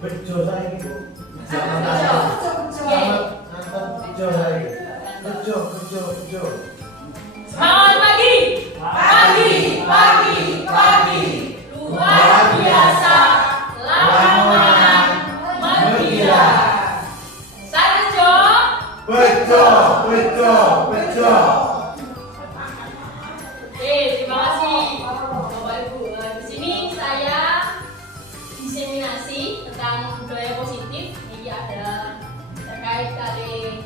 bejo saiki, Bu. Selamat nonton bejo saiki. Bejo. Selamat pagi. Pagi. Luar biasa. Lapangan menggila. Saya Jo. Bejo. Oke, terima kasih Bapak Ibu. Di sini saya diseminasi tentang budaya positif. Ini ada terkait dari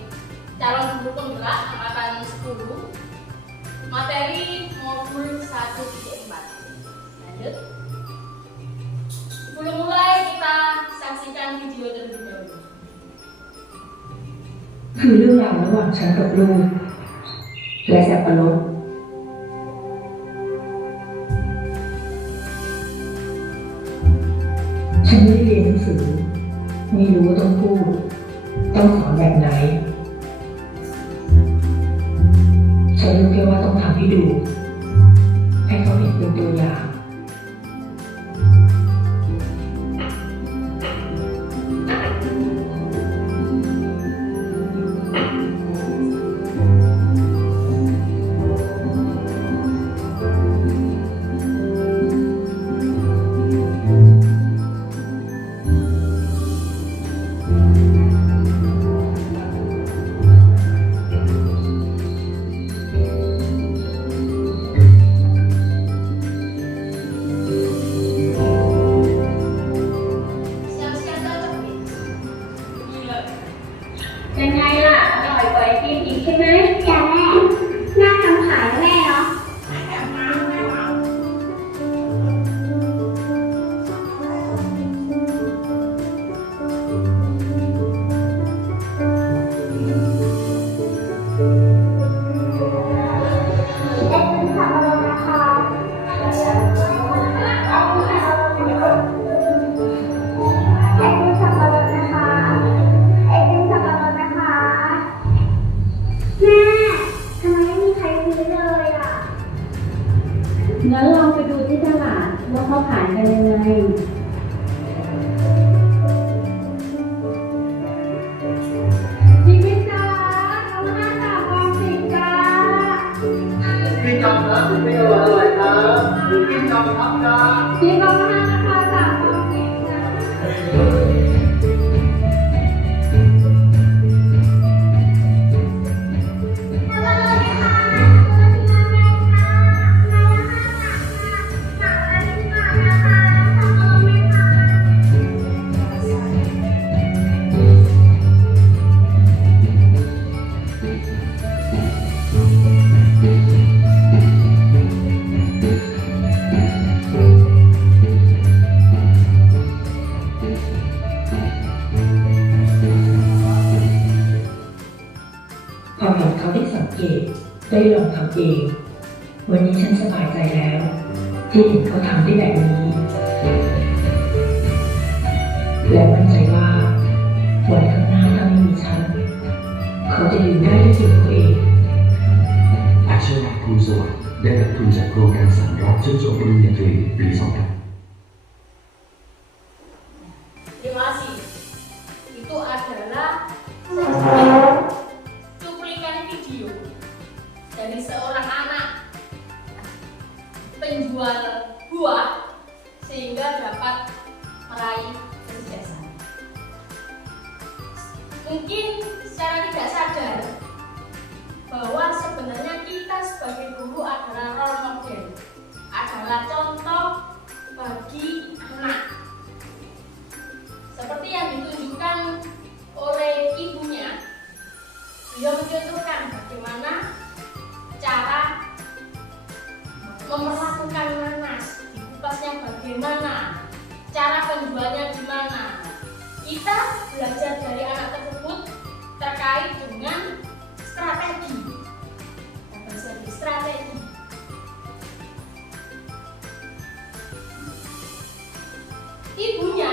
calon guru penggerak angkatan 10. Materi modul 1.4. Lanjut. Sebelum mulai kita saksikan video terlebih dahulu. คือเรื่องราวระหว่างฉันกับลูกและสับปะรดฉันไม่ได้เรียนหนังสือไม่รู้ว่าต้องพูดต้องสอนแบบไหนฉันรู้แค่ว่าต้องทำให้ดูให้เขาเห็นเป็นตัวอย่างยังไงล่ะอร่อยกว่าไอติมอีกใช่ไหมจ้ะแม่น่าทำขายนะแม่เนาะงั้นลองไปดูที่ตลาดว่าเขาขายกันยังไงพี่พิจารเอาหน้าตากองสิจ้าพี่กองครับไม่อร่อยครับพี่กองครับจ้าพี่กองห้านะคะตากองสิจ้าพอเห็นเขาได้สังเกตได้ลองทำเองวันนี้ฉันสบายใจแล้วที่เห็นเขาทำได้แบบนี้และมั่นใจว่าวันข้างหน้าถ้าไม่มีฉันเขาจะอยู่ได้ด้วยตัวเขาเอง อาชีวะครูสวัสดิ์ได้รับทุนจากโครงการสำรับจนจบปริญญาตรีปี2000 Terima kasih. Itu adalah cuplikan video dari seorang anak penjual buah sehingga dapat meraih kesuksesan. Mungkin secara tidak sadar bahwa sebenarnya kita sebagai guru adalah role model, adalah contoh bagi anak. Seperti yang ditunjukkan oleh ibunya, beliau mencontohkan bagaimana cara memperlakukan nanas, dikupasnya bagaimana, cara penjualnya gimana. Kita belajar dari anak tersebut terkait dengan strategi. Strategi. Ibunya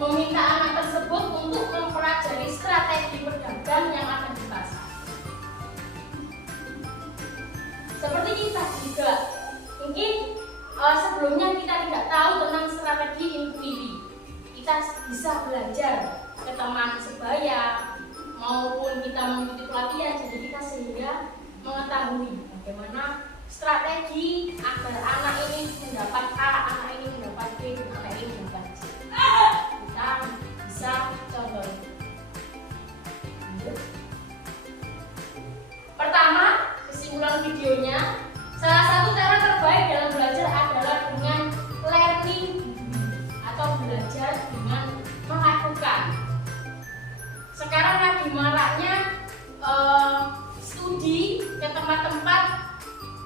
meminta anak tersebut untuk mempelajari strategi pedagang yang ada di pasar. Seperti kita juga, mungkin sebelumnya kita tidak tahu tentang strategi intuisi. Kita kita bisa belajar ke teman sebaya maupun kita mengikuti pelatihan, jadi kita sehingga mengetahui bagaimana strategi agar anak ini mendapat A, anak ini mendapat B, anak ini mendapat C. Kita bisa contoh. Pertama, kesimpulan videonya, salah satu cara terbaik dalam belajar adalah dengan learning atau belajar dengan melakukan. Sekarang lagi maraknya studi ke tempat-tempat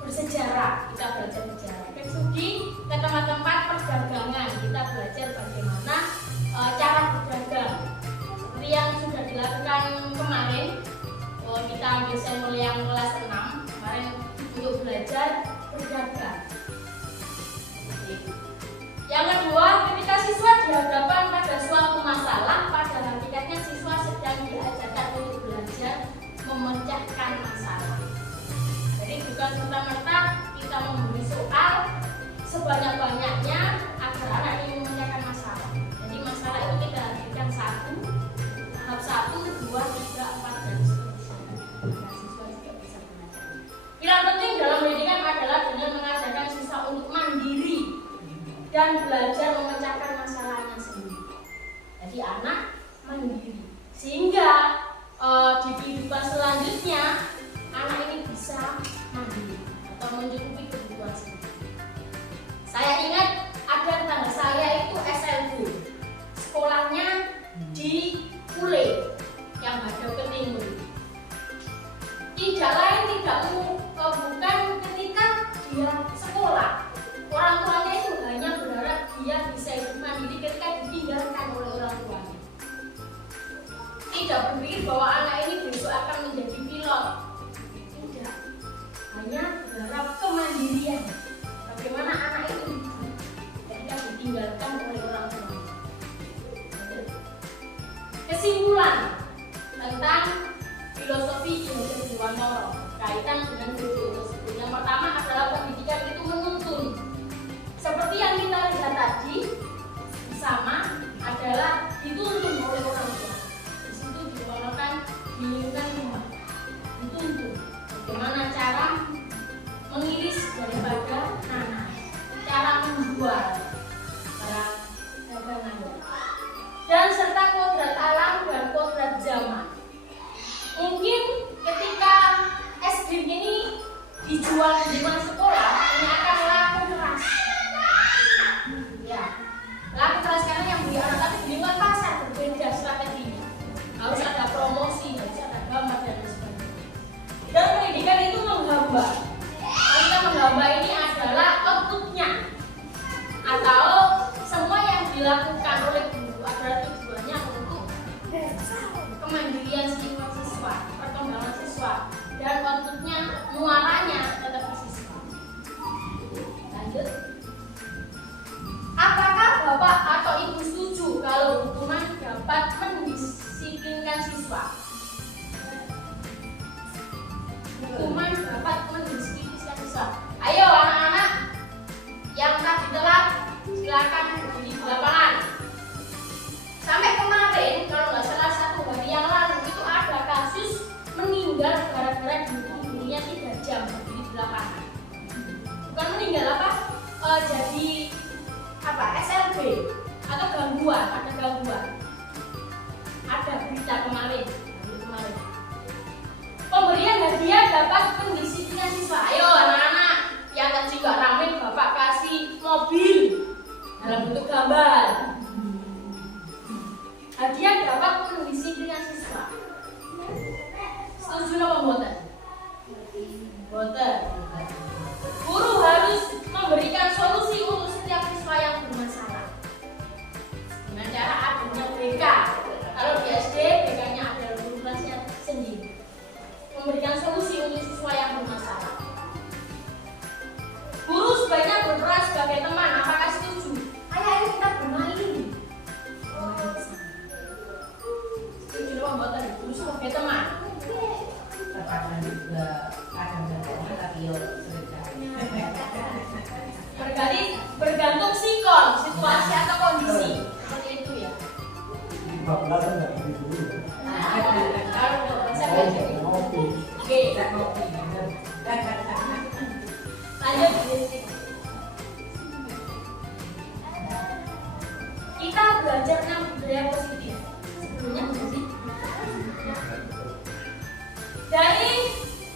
bersejarah, kita belajar sejarah. Studi ke tempat-tempat perdagangan, kita belajar bagaimana cara berdagang. Seperti yang sudah dilakukan kemarin, kita ambil sampel yang kelas 6 kemarin untuk belajar berdagang. Yang kedua, ketika siswa dihadapkan pada suatu masalah, pada hakikatnya siswa sedang diajarkan untuk belajar memecahkan masalah. Jadi bukan serta-merta kita memberi soal sebanyak-banyaknya agar anak ini memecahkan masalah. Jadi masalah itu kita hadirkan tahap 1, 2, 3, 4 dan seterusnya. Siswa juga bisa belajar. Yang penting dalam pendidikan adalah dengan mengajarkan siswa untuk mandiri dan belajar memecahkan masalahnya sendiri. Jadi anak mandiri, sehingga di kehidupan selanjutnya anak ini bisa mandiri atau mencukupi kebutuhan sendiri. Saya ingat ada tetangga saya itu SLB, sekolahnya di Kule yang ada ke timur. Tidak lain tidak bukan ketika dia sekolah, orang tuanya itu hanya berharap dia bisa hidup mandiri ketika ditinggalkan oleh orang tuanya. Tidak berpikir bahwa anak ini besok akan menjadi pilot. Tidak, hanya berharap kemandirian. Bagaimana anak itu ketika ditinggalkan oleh orang tuanya. Kesimpulan tentang filosofi Ki Hajar Dewantara kaitan dengan video tersebut. Yang pertama adalah pendidikan itu menuntun. Seperti yang kita lihat tadi bersama adalah dituntun oleh orang tua. Di situ diutamakan di lingkungan rumah. Dituntun bagaimana cara mengiris daripada nanas, cara menjual, cara dagangan, dan serta kodrat alam dan kodrat zaman. Mungkin ketika es krim ini dijual di lingkungan sekolah, ini akan laku keras. Ya, laku keras karena yang beli anak, tapi di lingkungan pasar berbeda strateginya. Harus ada promosi, harus ada gambar dan sebagainya. Dan pendidikan itu menggambar. Kita menggambar ini adalah outputnya, atau semua yang dilakukan oleh guru adalah tujuannya untuk kemandirian siswa, perkembangan siswa, dan outputnya, muaranya tetap ke siswa. Lanjut. Apakah Bapak atau Ibu setuju kalau hukuman dapat mendisiplinkan siswa? Hukuman dapat mendisiplinkan siswa. Ayo anak-anak yang tadi telat, silakan berdiri di lapangan. Sampai kemarin, kalau nggak salah 1 hari yang lalu itu ada kasus meninggal gara-gara dihukum gurunya 3 jam berdiri di lapangan. Bukan meninggal apa? Jadi apa? SLB atau gangguan, ada gangguan. Ada berita kemarin. Pemberian hadiah dapat mendisiplinkan siswa. Ayo anak-anak yang tadi nggak rame, Bapak kasih mobil dalam bentuk gambar. Hadiah dapat mendisiplinkan siswa. Setuju apa mboten? Mboten. Guru harus memberikan solusi untuk setiap siswa yang bermasalah dengan cara adanya BK. Kalau di SD, BK-nya ada guru kelasnya sendiri. Memberikan solusi untuk siswa yang bermasalah. Guru sebaiknya berperan sebagai teman. Apakah setuju? Ayo kita bermain. Setuju apa mboten? Guru sebagai teman. Terkadang juga kadang-kadang tapi yo Bergantung sikon, situasi atau kondisi. Seperti itu ya. 14 enggak gitu dulu. Kalau bahasa Oh, jadi. ngopi. Oke. Lanjut. Kita belajar tentang budaya positif. Sebelumnya apa sih? Dari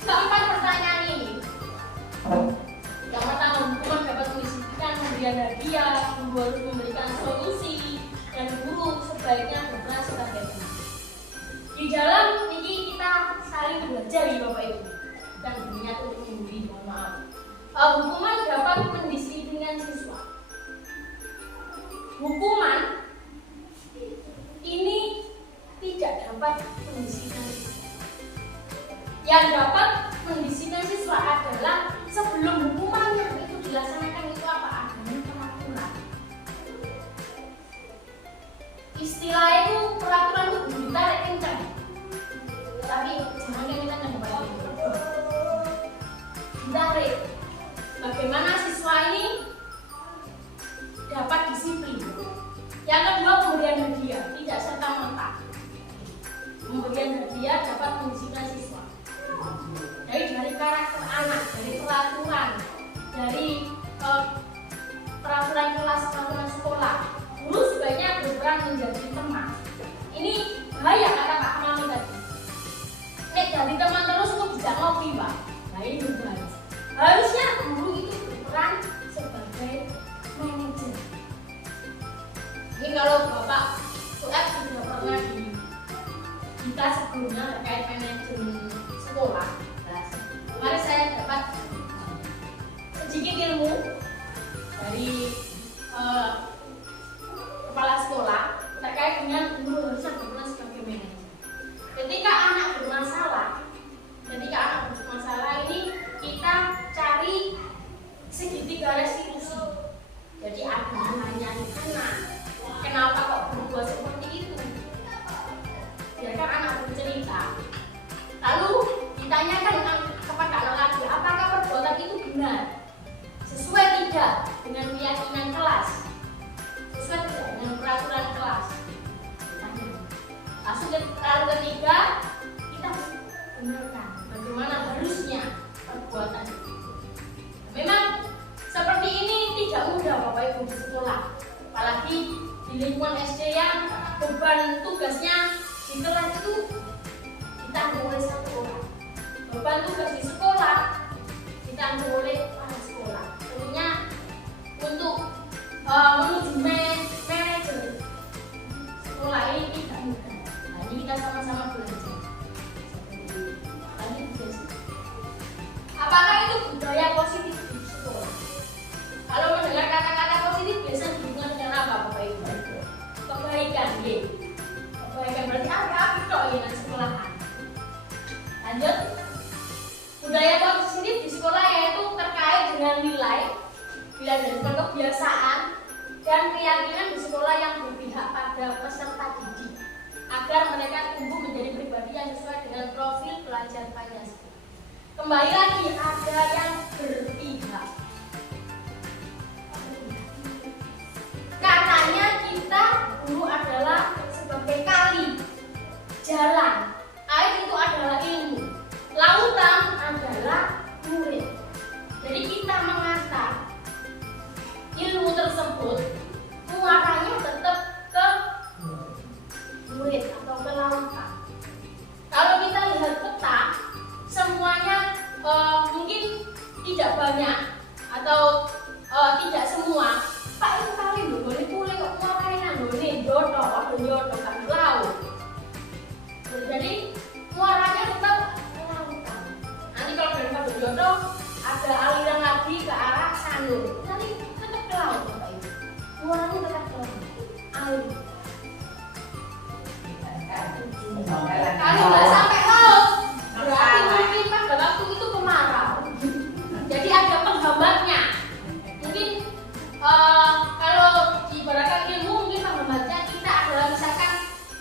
keempat pertanyaan ini, yang pertama, hukuman dapat mendisiplinkan, memberikan hadiah, guru harus memberikan solusi, dan guru sebaiknya berperan sebagai guru. Di dalam ini kita saling belajar ya Bapak Ibu, dan berniat untuk memberi, mohon maaf. Hukuman dapat mendisiplinkan siswa. Hukuman ini tidak dapat mendisiplinkan siswa. Yang dapat mendisiplinkan siswa adalah sebelum hukumannya itu dilaksanakan itu apa? Adanya peraturan. Istilah itu peraturan itu ditarik kencang. Tapi jangan kita dapat ditarik. Bagaimana siswa ini dapat disiplin. Yang kedua, pemberian hadiah tidak serta-merta. Pemberian hadiah dapat mendisiplinkan siswa. Dari karakter anak, dari peraturan, dari peraturan kelas, peraturan sekolah, guru sebaiknya berperan menjadi teman. Ini bahaya kata Kak Mami tadi. Jadi teman terus kok bisa ngopi Pak. Nah ini berbahaya. Harusnya guru itu berperan sebagai manajer. Ini kalau Bapak Suat sudah pernah di kita sebelumnya terkait manajemen sekolah. Kemarin saya dapat sedikit ilmu dari kepala sekolah terkait dengan guru harusnya berperan sebagai manajer. Ketika anak bermasalah ini kita cari segitiga resolusi. Jadi ada nanya anak, kenapa kok berbuat seperti itu? Biarkan anak bercerita. Lalu ditanyakan kepada anak lagi, apakah perbuatan itu benar? Sesuai tidak dengan keyakinan kelas? Sesuai tidak dengan peraturan kelas? Lalu ketiga, kita benarkan bagaimana harusnya perbuatan itu. Memang seperti ini tidak mudah Bapak Ibu di sekolah, apalagi di lingkungan SD yang beban tugasnya di kelas itu ditanggung oleh satu orang. Beban tugas di sekolah ditanggung oleh kepala sekolah. Tentunya untuk menuju manajer sekolah ini tidak mudah. Nah, ini kita sama-sama belajar. Apakah itu budaya positif di sekolah? Kalau mendengar kata-kata positif biasanya dihubungkan dengan apa Bapak Ibu? Kebaikan, ya. Kebaikan berarti apa kok ya di sekolahan. Lanjut. Budaya positif di sekolah yaitu terkait dengan nilai dan kebiasaan dan keyakinan di sekolah yang berpihak pada peserta didik agar mereka tumbuh menjadi pribadi yang sesuai dengan profil pelajar Pancasila. Kembali lagi ada yang berpihak. Katanya kita dulu adalah sebagai kali, jalan, air itu adalah ilmu, lautan adalah murid. Jadi kita mengantar ilmu tersebut muaranya tetap ke murid atau ke lautan. Kalau kita lihat peta, semuanya mungkin tidak banyak atau tidak semua. Pak itu kali lho, boleh pulih kok muaranya nggone jodoh kan laut. Jadi muaranya tetap ke lautan. Nanti kalau dari Pak Jodoh ada aliran lagi ke arah Sanur. Nanti tetap ke laut Bapak Ibu. Muaranya tetap ke laut. Air. Kalau nggak sampai laut, berarti mungkin pada waktu itu kemarau. Jadi ada penghambatnya. Mungkin kalau diibaratkan ilmu, mungkin penghambatnya kita adalah misalkan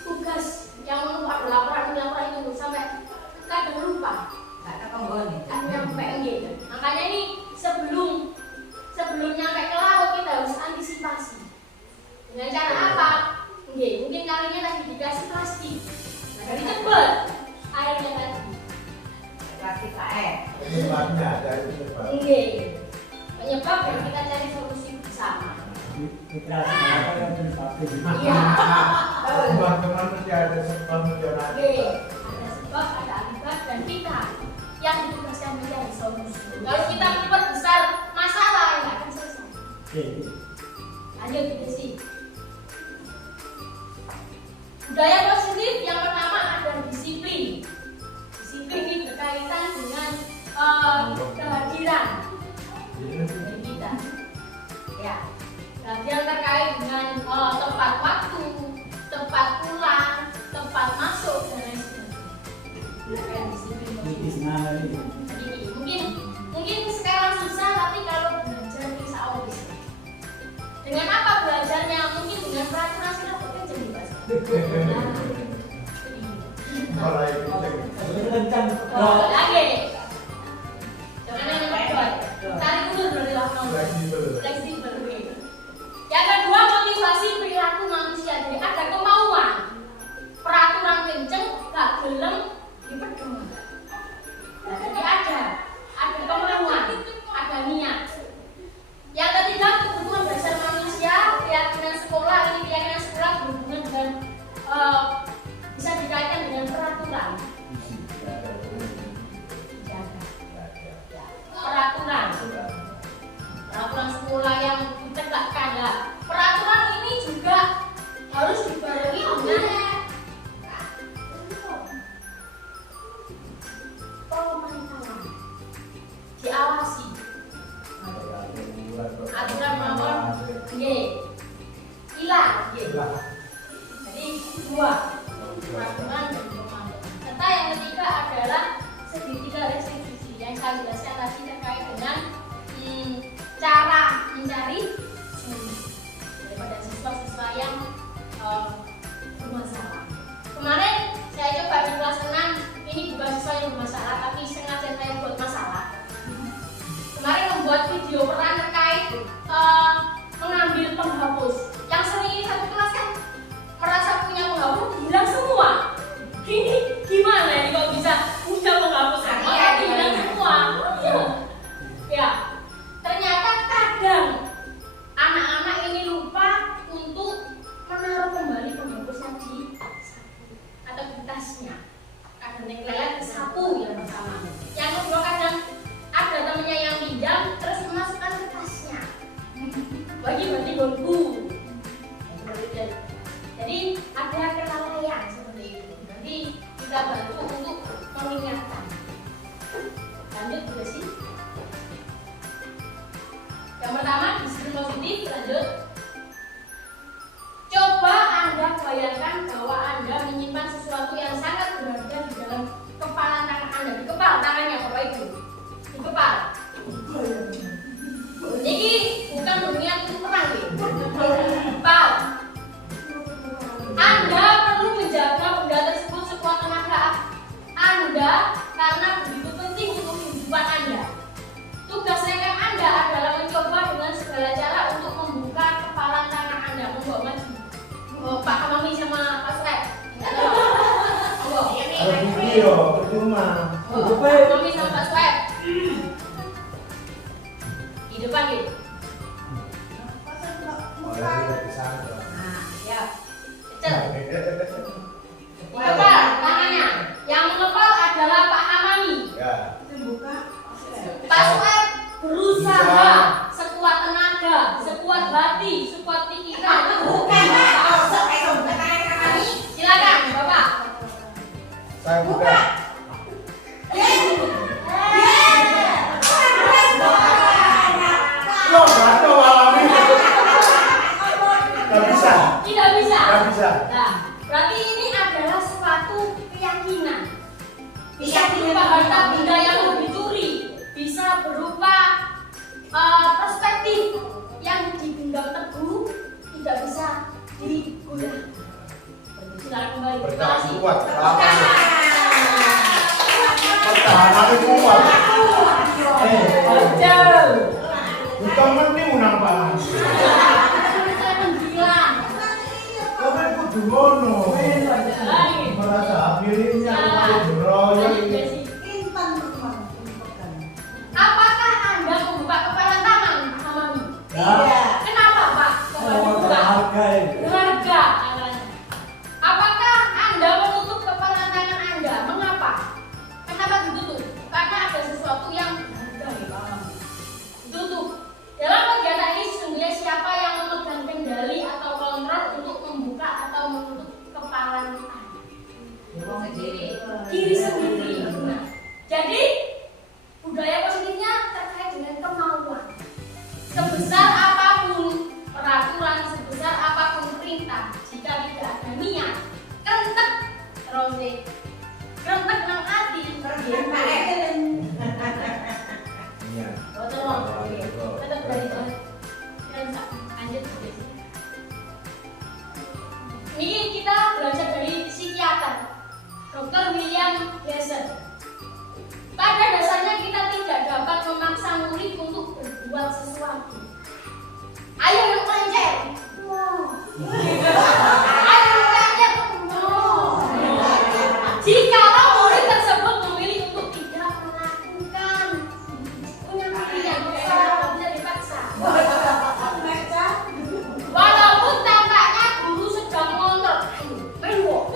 tugas yang menumpuk laporan itu sampai kadang lupa. Nyampe gitu. Makanya ini sebelum nyampe ke laut kita harus antisipasi. Dengan cara apa? Iya. Teman-teman mesti ada sebab menjadi. Oke, ada sebab, ada akibat, dan kita yang ditugaskan mencari solusi. Kalau kita memperbesar masalah, nggak akan selesai. Lanjut, gitu sih. Budaya positif yang pertama ada disiplin. Disiplin ini berkaitan dengan kehadiran dari kita. Ya, kehadiran terkait dengan tepat waktu, tepat pulang, tepat masuk, dan lain sebagainya. Disiplin positif. Jadi mungkin sekarang susah, tapi kalau belajar bisa bisa. Dengan apa belajarnya? Mungkin dengan peraturan sudah bekerja nih, Pak. Malah itu Lagi. Jangan yang kedua. Tarik ulur dari belakang. Fleksibel. Yang kedua, motivasi perilaku manusia. Jadi ada kemauan. Peraturan kenceng, gak gelem, dipeduli. Jadi ada kemauan, ada niat. Yang ketiga, kebutuhan dasar manusia, keyakinan sekolah. Ini keyakinan sekolah berhubungan dengan bisa dikaitkan dengan peraturan. Peraturan sekolah yang ditegakkan. Nah, peraturan ini juga harus dibarengi dengan pemantauan, diawasi. Aturan nomor jadi dua, peraturan dan pemantauan. Serta yang ketiga adalah segitiga restitusi yang saya jelaskan tadi terkait dengan cara mencari daripada siswa-siswa yang bermasalah. Kemarin saya coba di kelas 6, ini bukan siswa yang bermasalah, tapi sengaja saya buat masalah. Kemarin membuat video peran terkait mengambil penghapus. Yang sering ini satu kelas kan merasa punya penghapus, hilang semua. Ini gimana ini kok bisa punya penghapus semua tapi hilang semua? Ya, ternyata kadang anak-anak ini lupa untuk menaruh kembali penghapusnya di saku atau di tasnya. Kadang kelihatan ke saku yang pertama. Yang kedua, kadang ada temannya yang pinjam terus memasukkan ke tasnya. Bagi-bagi bangku. Jadi ada kelalaian seperti itu. Nanti kita bantu untuk mengingatkan. Lanjut juga sih. Yang pertama disiplin positif. Lanjut. Coba Anda bayangkan bahwa Anda menyimpan sesuatu yang sangat berharga di dalam kepala tangan Anda. Di kepala tangannya Bapak Ibu. Di kepala. Ini bukan berniat untuk perang ya. Kepala. Anda perlu menjaga benda tersebut sekuat tenaga Anda karena begitu penting untuk kehidupan Anda. Tugas rekan Anda adalah mencoba dengan segala cara untuk membuka kepala tangan Anda. Membawa maju. Pak Mami sama Pak Srek. Ada video, percuma. Pak Mami sama Pak Srek. Di depan gitu. Ya. Kepal tangannya. Yang mengepal adalah Pak Amani. Ya. Pak Sueb berusaha sekuat tenaga, sekuat hati, sekuat pikiran. Silakan Bapak. Saya buka. Lo nggak tahu alami. Nggak bisa. Tidak bisa. Nggak bisa. Nah, berarti ini adalah suatu keyakinan. Bisa berupa harta benda yang dicuri, bisa berupa perspektif yang digenggam teguh, tidak bisa digunakan. Silakan kembali. Terima Bertahan kasih. kuat. Pertahanan kuat. Bukan mending nampak. Saya menghilang. Tapi kudu ngono. Merasa akhirnya beroyak. Apakah Anda membuka kepala tangan, Pak Mami? Ya. Kenapa, Pak? Harga katanya. Apakah Anda menutup kepala tangan Anda? Mengapa? Kenapa ditutup? Karena ada sesuatu yang berharga ya Pak. Ditutup. Dalam kegiatan ini sesungguhnya siapa yang memegang kendali atau kontrol untuk membuka atau menutup kepala Anda? Diri sendiri. Nah, jadi budaya positifnya terkait dengan kemauan. Sebesar apapun peraturan, sebesar apapun perintah, jika tidak ada niat, kentek terus deh, kentek nang hati, Iya. betul, tetap dari kentek. Lanjut. Ini kita belajar dari psikiater, Dr. William Glasser. Pada dasarnya kita tidak dapat memaksa murid untuk berbuat sesuatu. Ayo lu pencet. Ayo lu pencet. Jika murid tersebut memilih untuk tidak melakukan, punya pilihan, tidak dipaksa. Walaupun tampaknya guru sedang mengontrol. Ayo,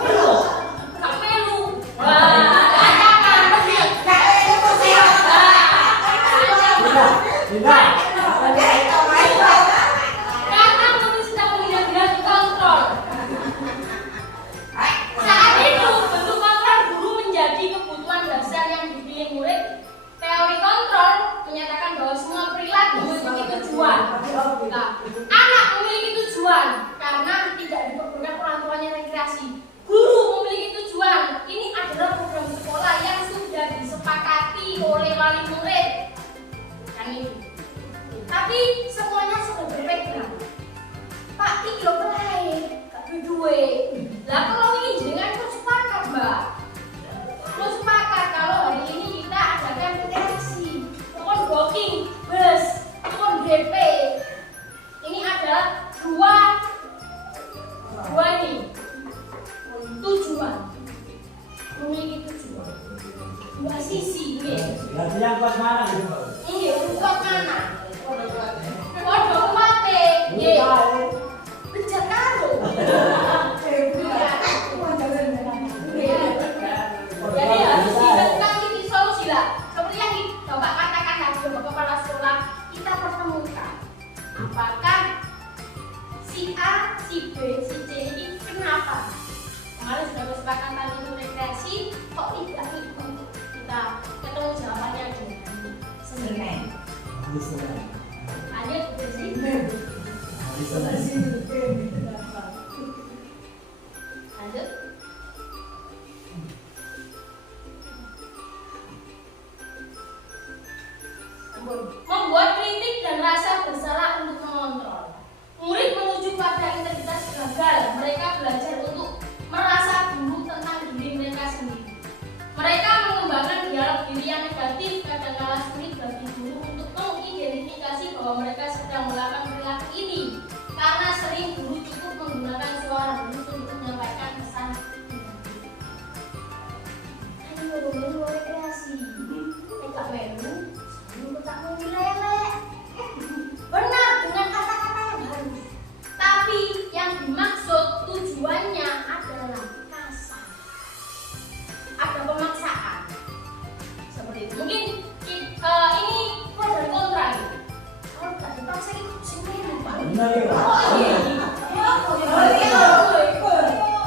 melu. Tak melu. Karena murid sedang menghindar kontrol. Saat itu bentuk kontrol guru menjadi kebutuhan dasar yang dipilih murid. Teori kontrol menyatakan bahwa semua perilaku memiliki tujuan. Nah, anak memiliki tujuan karena tidak diperbolehkan orang tuanya rekreasi. Guru memiliki tujuan. Ini adalah program sekolah yang sudah disepakati oleh wali murid. Kan itu. Tapi semuanya sudah berpegang. Pak iki yo pelae, gak duwe. Lah kalau ini jenengan kok sepakat, Mbak? Terus sepakat kalau hari ini kita adakan rekreasi, tukon booking, bus, tukon DP. Ini adalah dua ini tujuan, memiliki tujuan. Dua sisi ini. Yang pas mana? Ini kuat mana? Waduh kuate, nggih. Bejat karo. Jadi harus dibentang ini solusi lah. Seperti yang Bapak katakan tadi, Bapak Kepala Sekolah, kita pertemukan apakah si A, si B, si C ini kenapa? Kemarin sudah kesepakatan itu rekreasi, kok tidak ikut? Kita ketemu jawabannya dengan Senin. Lanjut, sih. Lanjut. Membuat kritik dan rasa bersalah untuk mengontrol. Murid menuju pada integritas gagal. Mereka belajar untuk merasa dulu tentang diri mereka sendiri. Mereka mengembangkan dialog diri yang negatif, kadang-kala sulit bagi guru untuk mengidentifikasi bahwa mereka sedang melakukan perilaku ini. Karena sering guru cukup menggunakan suara halus untuk menyampaikan pesan. Ayo, melu rekreasi. Tak melu, dulu tak mau dilelek. Benar dengan kata-kata yang halus. Tapi yang dimaksud tujuannya adalah kasar. Ada pemaksaan. Seperti itu. Mungkin ini pro dan kontra. Kalau tidak dipaksa itu sendiri lupa.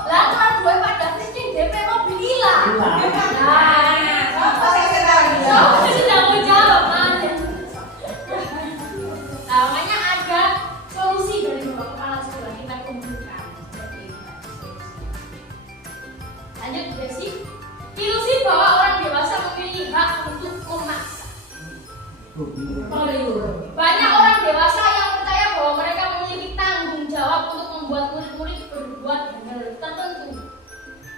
Lah kalau gue pada Kristin DP mobil hilang. Saya sedang menjawab. Makanya ada solusi dari Bapak Kepala Sekolah, kita kumpulkan seperti itu. Lanjut Desi. Ilusi bahwa orang dewasa memiliki hak untuk memaksa. Banyak orang dewasa yang percaya bahwa mereka memiliki tanggung jawab untuk membuat murid-murid berbuat hal tertentu.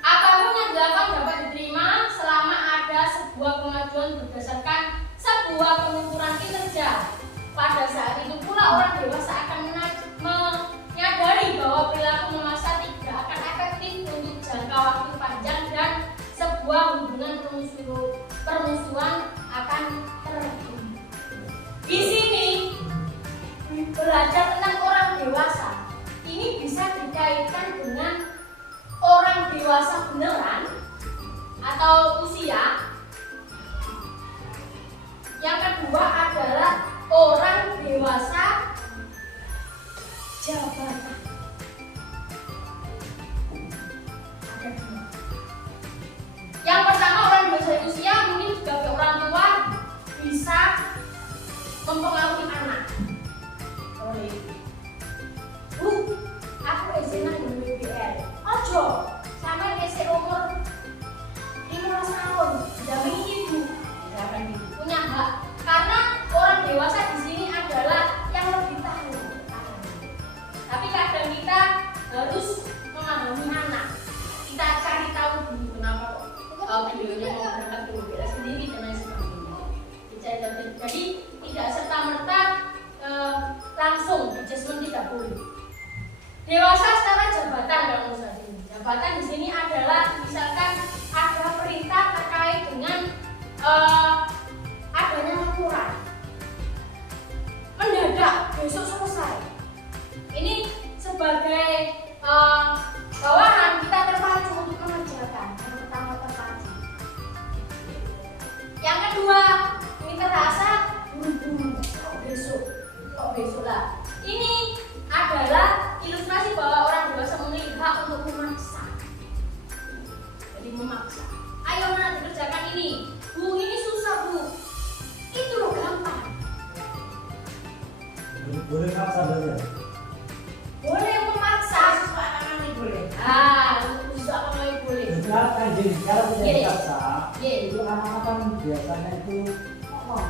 Apapun yang dilakukan dapat diterima selama ada sebuah pengajuan berdasarkan sebuah pengukuran kinerja. Pada saat itu pula orang dewasa akan menyadari bahwa perilaku memaksa tidak akan efektif untuk jangka waktu panjang dan sebuah hubungan permusuhan akan terjadi. Di sini belajar tentang orang dewasa. dewasa beneran atau usia. Yang kedua adalah orang dewasa jabatan. Ada dua. Yang pertama orang dewasa usia mungkin sebagai orang tua bisa mempengaruhi anak. Aku izin nang BBL. Ojo, sampai ngisi umur 15 tahun, didampingi ibu. Punya hak. Karena orang dewasa di sini adalah yang lebih tahu. Tapi kadang kita harus memahami anak. Kita cari tahu dulu kenapa videonya mau berangkat ke BBL sendiri dan lain sebagainya. Jadi tidak serta merta langsung adjustment tidak boleh. Dewasa secara jabatan kalau misalnya jabatan di sini adalah misalkan ada perintah terkait dengan adanya laporan mendadak besok selesai. Ini sebagai bawahan kita terpacu untuk mengerjakan. Yang pertama terpacu. Yang kedua ini terasa buru-buru. Kok besok lah. Ini adalah ilustrasi bahwa orang dewasa memiliki hak untuk memaksa. Jadi memaksa. Ayo nak dikerjakan ini. Bu, ini susah bu. Itu loh gampang. Boleh maksa saja. Boleh memaksa. Anak-anak ini boleh. Susah apa lagi boleh. Kan jadi kalau tidak Yes. dipaksa, Yes. itu anak-anak kan biasanya itu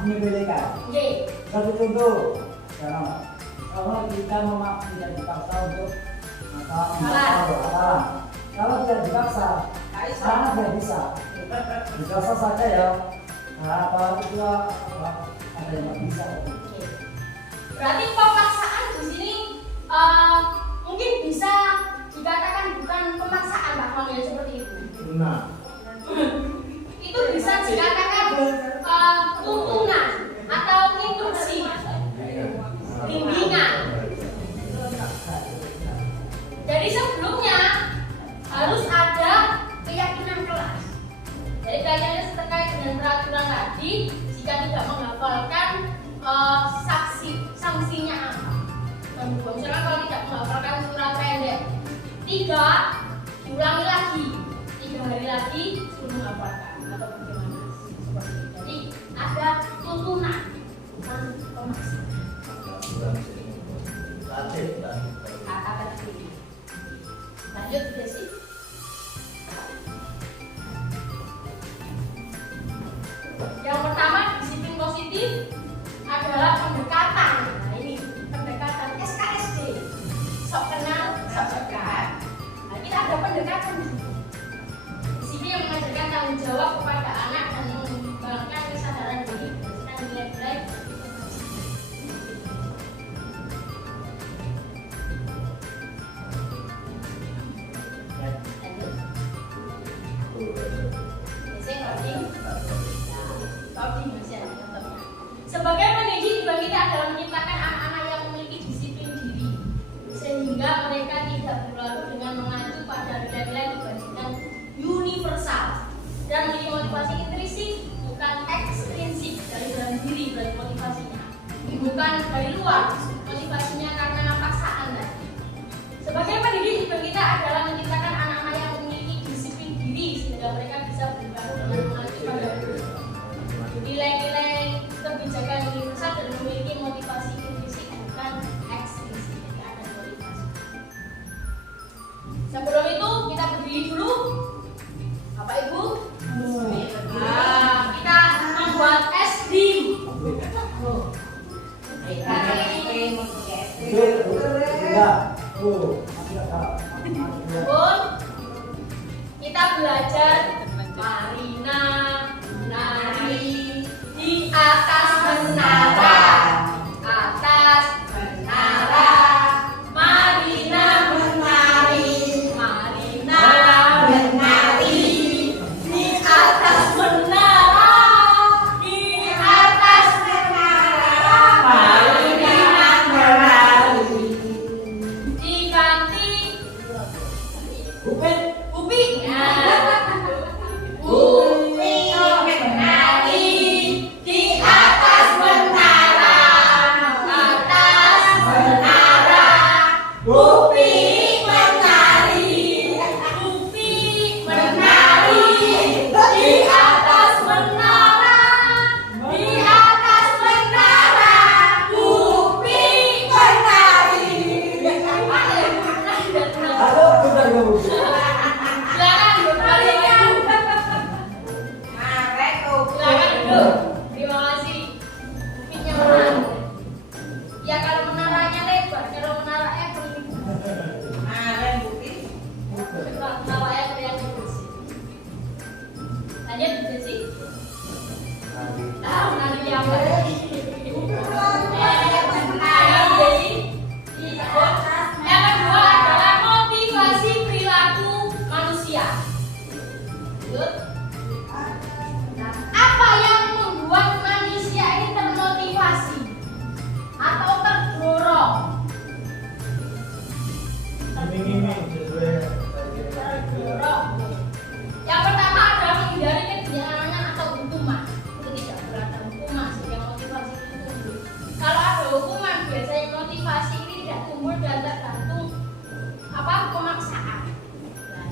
menyepelekan. Ye. Satu contoh, sekarang kalau kita tidak dipaksa untuk hafalan, kalau tidak dipaksa, anak tidak bisa. Dipaksa saja ya. Apa itu ada yang nggak bisa. Oke. Berarti pemaksaan di sini mungkin bisa dikatakan bukan pemaksaan Pak Fang ya seperti itu. Nah, Itu bisa dikatakan tuntunan atau instruksi, bimbingan. Jadi sebelumnya harus ada keyakinan kelas. Jadi kaitannya terkait dengan peraturan tadi, jika tidak menghafalkan sanksinya apa? Misalkan kalau tidak menghafalkan surat pendek 3, diulangi lagi 3 hari lagi sebelum menghafalkan atau bagaimana seperti itu. Jadi ada tuntunan bukan pemaksaan. Kata sendiri. Lanjut Desi. Yang pertama disiplin positif adalah pendekatan. Nah ini pendekatan SKSD. Sok kenal, sok dekat. Nah kita ada pendekatan di sini. Di sini yang mengajarkan tanggung jawab kepada anak dan mengembangkan kesadaran diri berdasarkan nilai-nilai. Sebagai pendidik juga kita adalah menciptakan anak-anak yang memiliki disiplin diri sehingga mereka tidak berlalu dengan mengacu pada nilai-nilai kebajikan universal dan memiliki motivasi intrinsik bukan ekstrinsik dari dalam diri berarti motivasinya bukan dari luar motivasinya karena paksaan. Sebagai pendidik juga kita adalah menciptakan anak-anak yang memiliki disiplin diri sehingga mereka bisa berlaku dengan mengacu pada nilai-nilai kebijakan universal dan memiliki motivasi intrinsik bukan ekstrinsik. Jadi ada motivasi. Sebelum itu kita berdiri dulu, Bapak Ibu. Kita membuat SD. Kita belajar Marina menari di atas menara, Marina menari, Marina menari di atas menara, Marina menari diganti Upi. itu. Silakan kembali Ibu. Marek tuh. Silakan duduk. Terima kasih. Mungkinnya menara. Ya kalau menaranya lebar, kalau menara Eiffel Ibu. Marek putih. Menara Eiffel yang bersih. Lanjut Bu Desi. Menari yang lagi. Yang kedua adalah motivasi perilaku manusia. Lanjut. Apa yang membuat manusia ini termotivasi atau terdorong? Terdorong. Yang pertama adalah menghindari kegiatan atau hukuman. Itu tidak boleh ada hukuman sehingga motivasi itu tumbuh. Kalau ada hukuman biasanya motivasi ini tidak tumbuh dan tergantung pemaksaan. Nah,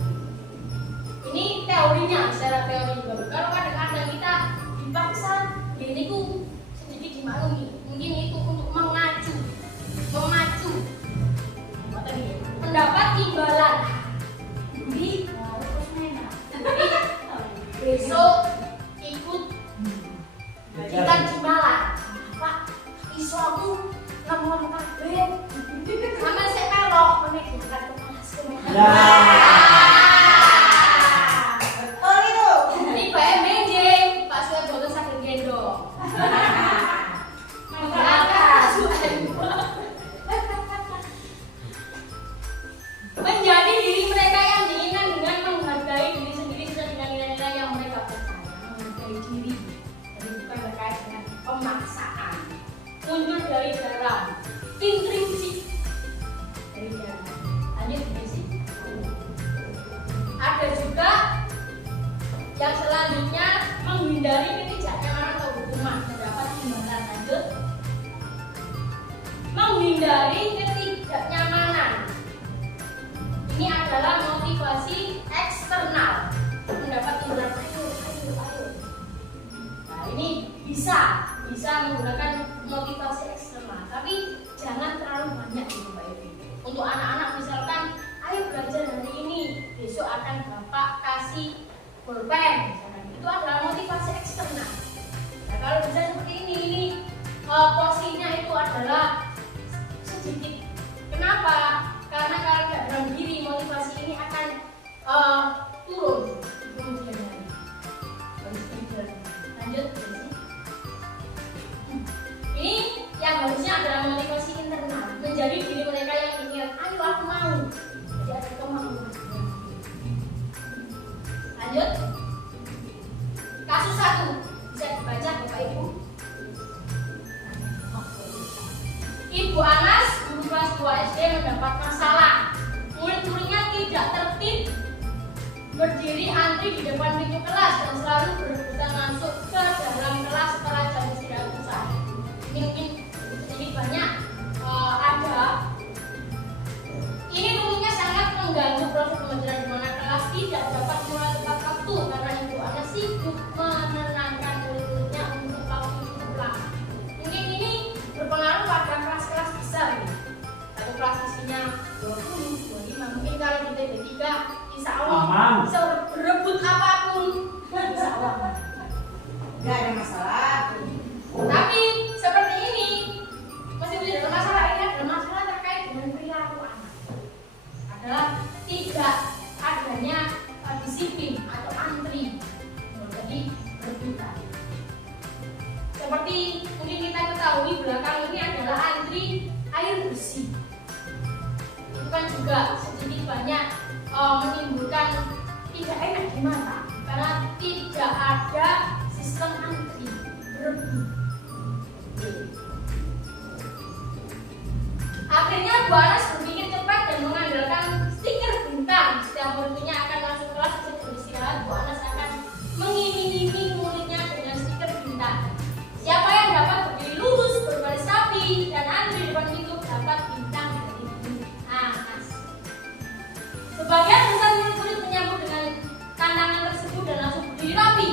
ini teorinya, secara teori juga. Kalau kadang-kadang kita dipaksa, ya ini ku sedikit dimaklumi. Mungkin itu untuk memacu, mendapat imbalan. Jadi besok ikut ikan Cimalan. Pak, iso aku nomor kabeh. Sama saya melok menegurkan kemas. Ya. Oh itu. Ini Pak Menjeng, Pak Suwe boten saged gendong. Menjadi diri mereka yang diinginkan dengan menghargai diri sendiri sesuai dengan nilai-nilai yang mereka percaya. Menghargai diri, jadi bukan terkait dengan pemaksaan. Muncul dari dalam intrinsik dari dalam. Lanjut intrinsik. Ada juga yang selanjutnya menghindari ketidaknyamanan atau hukuman, mendapat imbalan. Lanjut. Menghindari ketidaknyamanan. Ini adalah motivasi eksternal, mendapat imbalan. Ayo. Nah ini bisa menggunakan motivasi eksternal, tapi jangan terlalu banyak gitu Pak Ibu. Untuk anak-anak misalkan, ayo belajar hari ini, besok akan Bapak kasih pulpen, misalkan. Itu adalah motivasi eksternal. Nah kalau bisa seperti ini porsinya itu adalah sedikit. Kenapa? Karena kalau tidak dalam diri, motivasi ini akan turun kemudian hari. Lanjut. Ini yang harusnya adalah motivasi internal, menjadi diri mereka yang ingin, ayo aku mau. Jadi ada kemauan. Lanjut. Kasus 1 bisa dibaca Bapak Ibu. Ibu Anas, guru kelas 2 SD mendapat masalah. Murid-muridnya tidak tertib, berdiri antri di depan pintu kelas dan selalu berebutan masuk ke dalam kelas setelah jam istirahat usai. Ini mungkin sedikit banyak ada. Ini tentunya sangat mengganggu proses pembelajaran di mana kelas tidak dapat mulai tepat waktu karena Ibu Anas sibuk menenangkan murid-muridnya untuk waktu itu pulang. Mungkin ini berpengaruh pada kelas-kelas besar nih. Satu kelas isinya 20, 25. Mungkin kalau di TB3 insya Allah bisa berebut apapun. Insya Allah. Gak ada masalah. Tapi seperti ini meskipun tidak ada masalah, ini adalah masalah terkait dengan perilaku anak. Adalah tidak adanya disiplin atau antri. Jadi berebutan. Seperti mungkin kita ketahui belakang ini adalah antri air bersih. Itu kan juga sedikit banyak menimbulkan tidak enak di mata karena tidak ada sistem antri berebut. Akhirnya Bu Anas berpikir cepat dan mengandalkan stiker bintang. Setiap muridnya akan masuk kelas sesudah beristirahat, Bu Anas akan mengiming-iming muridnya dengan stiker bintang. Siapa yang dapat berdiri lurus, berbaris rapi, dan antri depan pintu dapat bintang dari Bu Anas. Sebagian besar murid-murid menyambut dengan tantangan tersebut dan langsung berdiri rapi.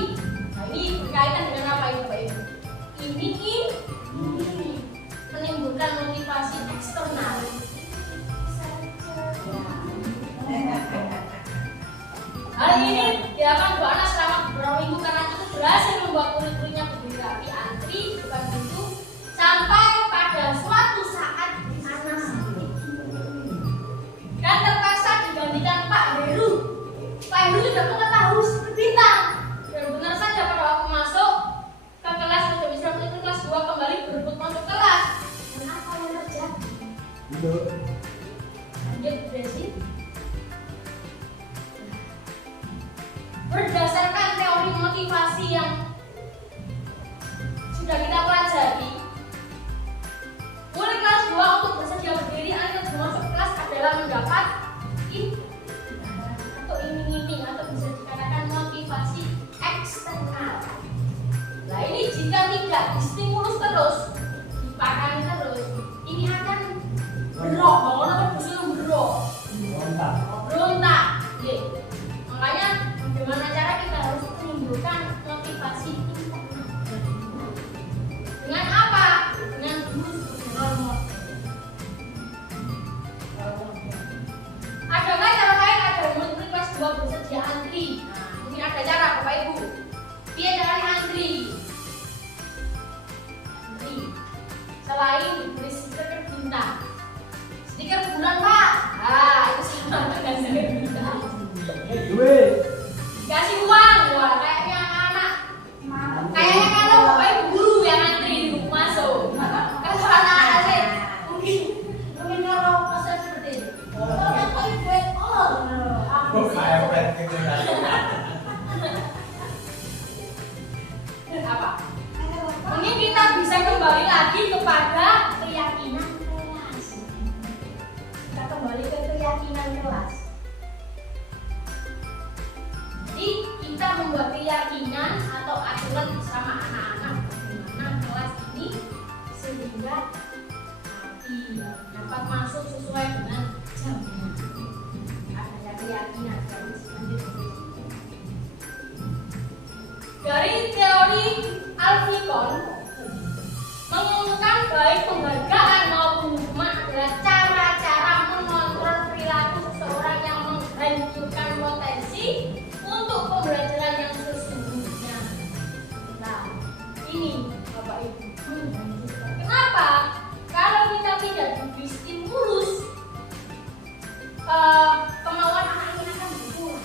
Nah ini berkaitan dengan apa itu Pak Ibu? Ini menimbulkan motivasi eksternal. Hal ini dilakukan Bu Ana selama beberapa minggu karena cukup berhasil membuat murid-muridnya berdiri rapi antri di depan pintu sampai pada suatu saat Ana sakit dan terpaksa digantikan Pak Heru. Pak Heru sudah mengetahui seperti bintang dan benar saja pada waktu masuk ke kelas sudah bisa menuju kelas 2 kembali berebut masuk kelas. Dan apa yang terjadi? Lanjut Desi. Berdasarkan teori motivasi yang sudah kita pelajari, murid kelas 2 untuk bersedia berdiri atau masuk kelas adalah mendapat atau iming-iming atau bisa dikatakan motivasi eksternal. Nah ini jika tidak distimulus terus, dipakani terus, ini akan berok, bangun apa busuk berok, berontak. Makanya bagaimana cara kita harus menimbulkan motivasi internal? Dengan apa? Dengan role model. Ada nggak cara lain agar murid kelas 2 bersedia antri? Nah, mungkin ada cara Bapak Ibu. Dia caranya antri. Selain diberi stiker bintang, stiker bulan Pak. Ah itu sama dengan stiker bintang. Kasih uang, wah kayaknya anak. Kayaknya kalau Bapak Ibu guru yang antri masuk. Kalau anak-anak sih mungkin kalau proses seperti ini. Kalau Bapak Ibu apa? Mungkin kita bisa kembali lagi kepada keyakinan kelas. Kita kembali ke keyakinan kelas. Jadi kita membuat keyakinan atau aturan bersama anak-anak bagaimana kelas ini sehingga nanti dapat masuk sesuai dengan jamnya. Adanya keyakinan dari teori Alfikon mengumumkan baik penghargaan maupun hukuman adalah cara-cara mengontrol perilaku seseorang yang menghancurkan potensi untuk pembelajaran yang sesungguhnya. Nah, ini Bapak Ibu menghancurkan. Kenapa? Kalau kita tidak diberi stimulus, kemauan anak ini akan berkurang.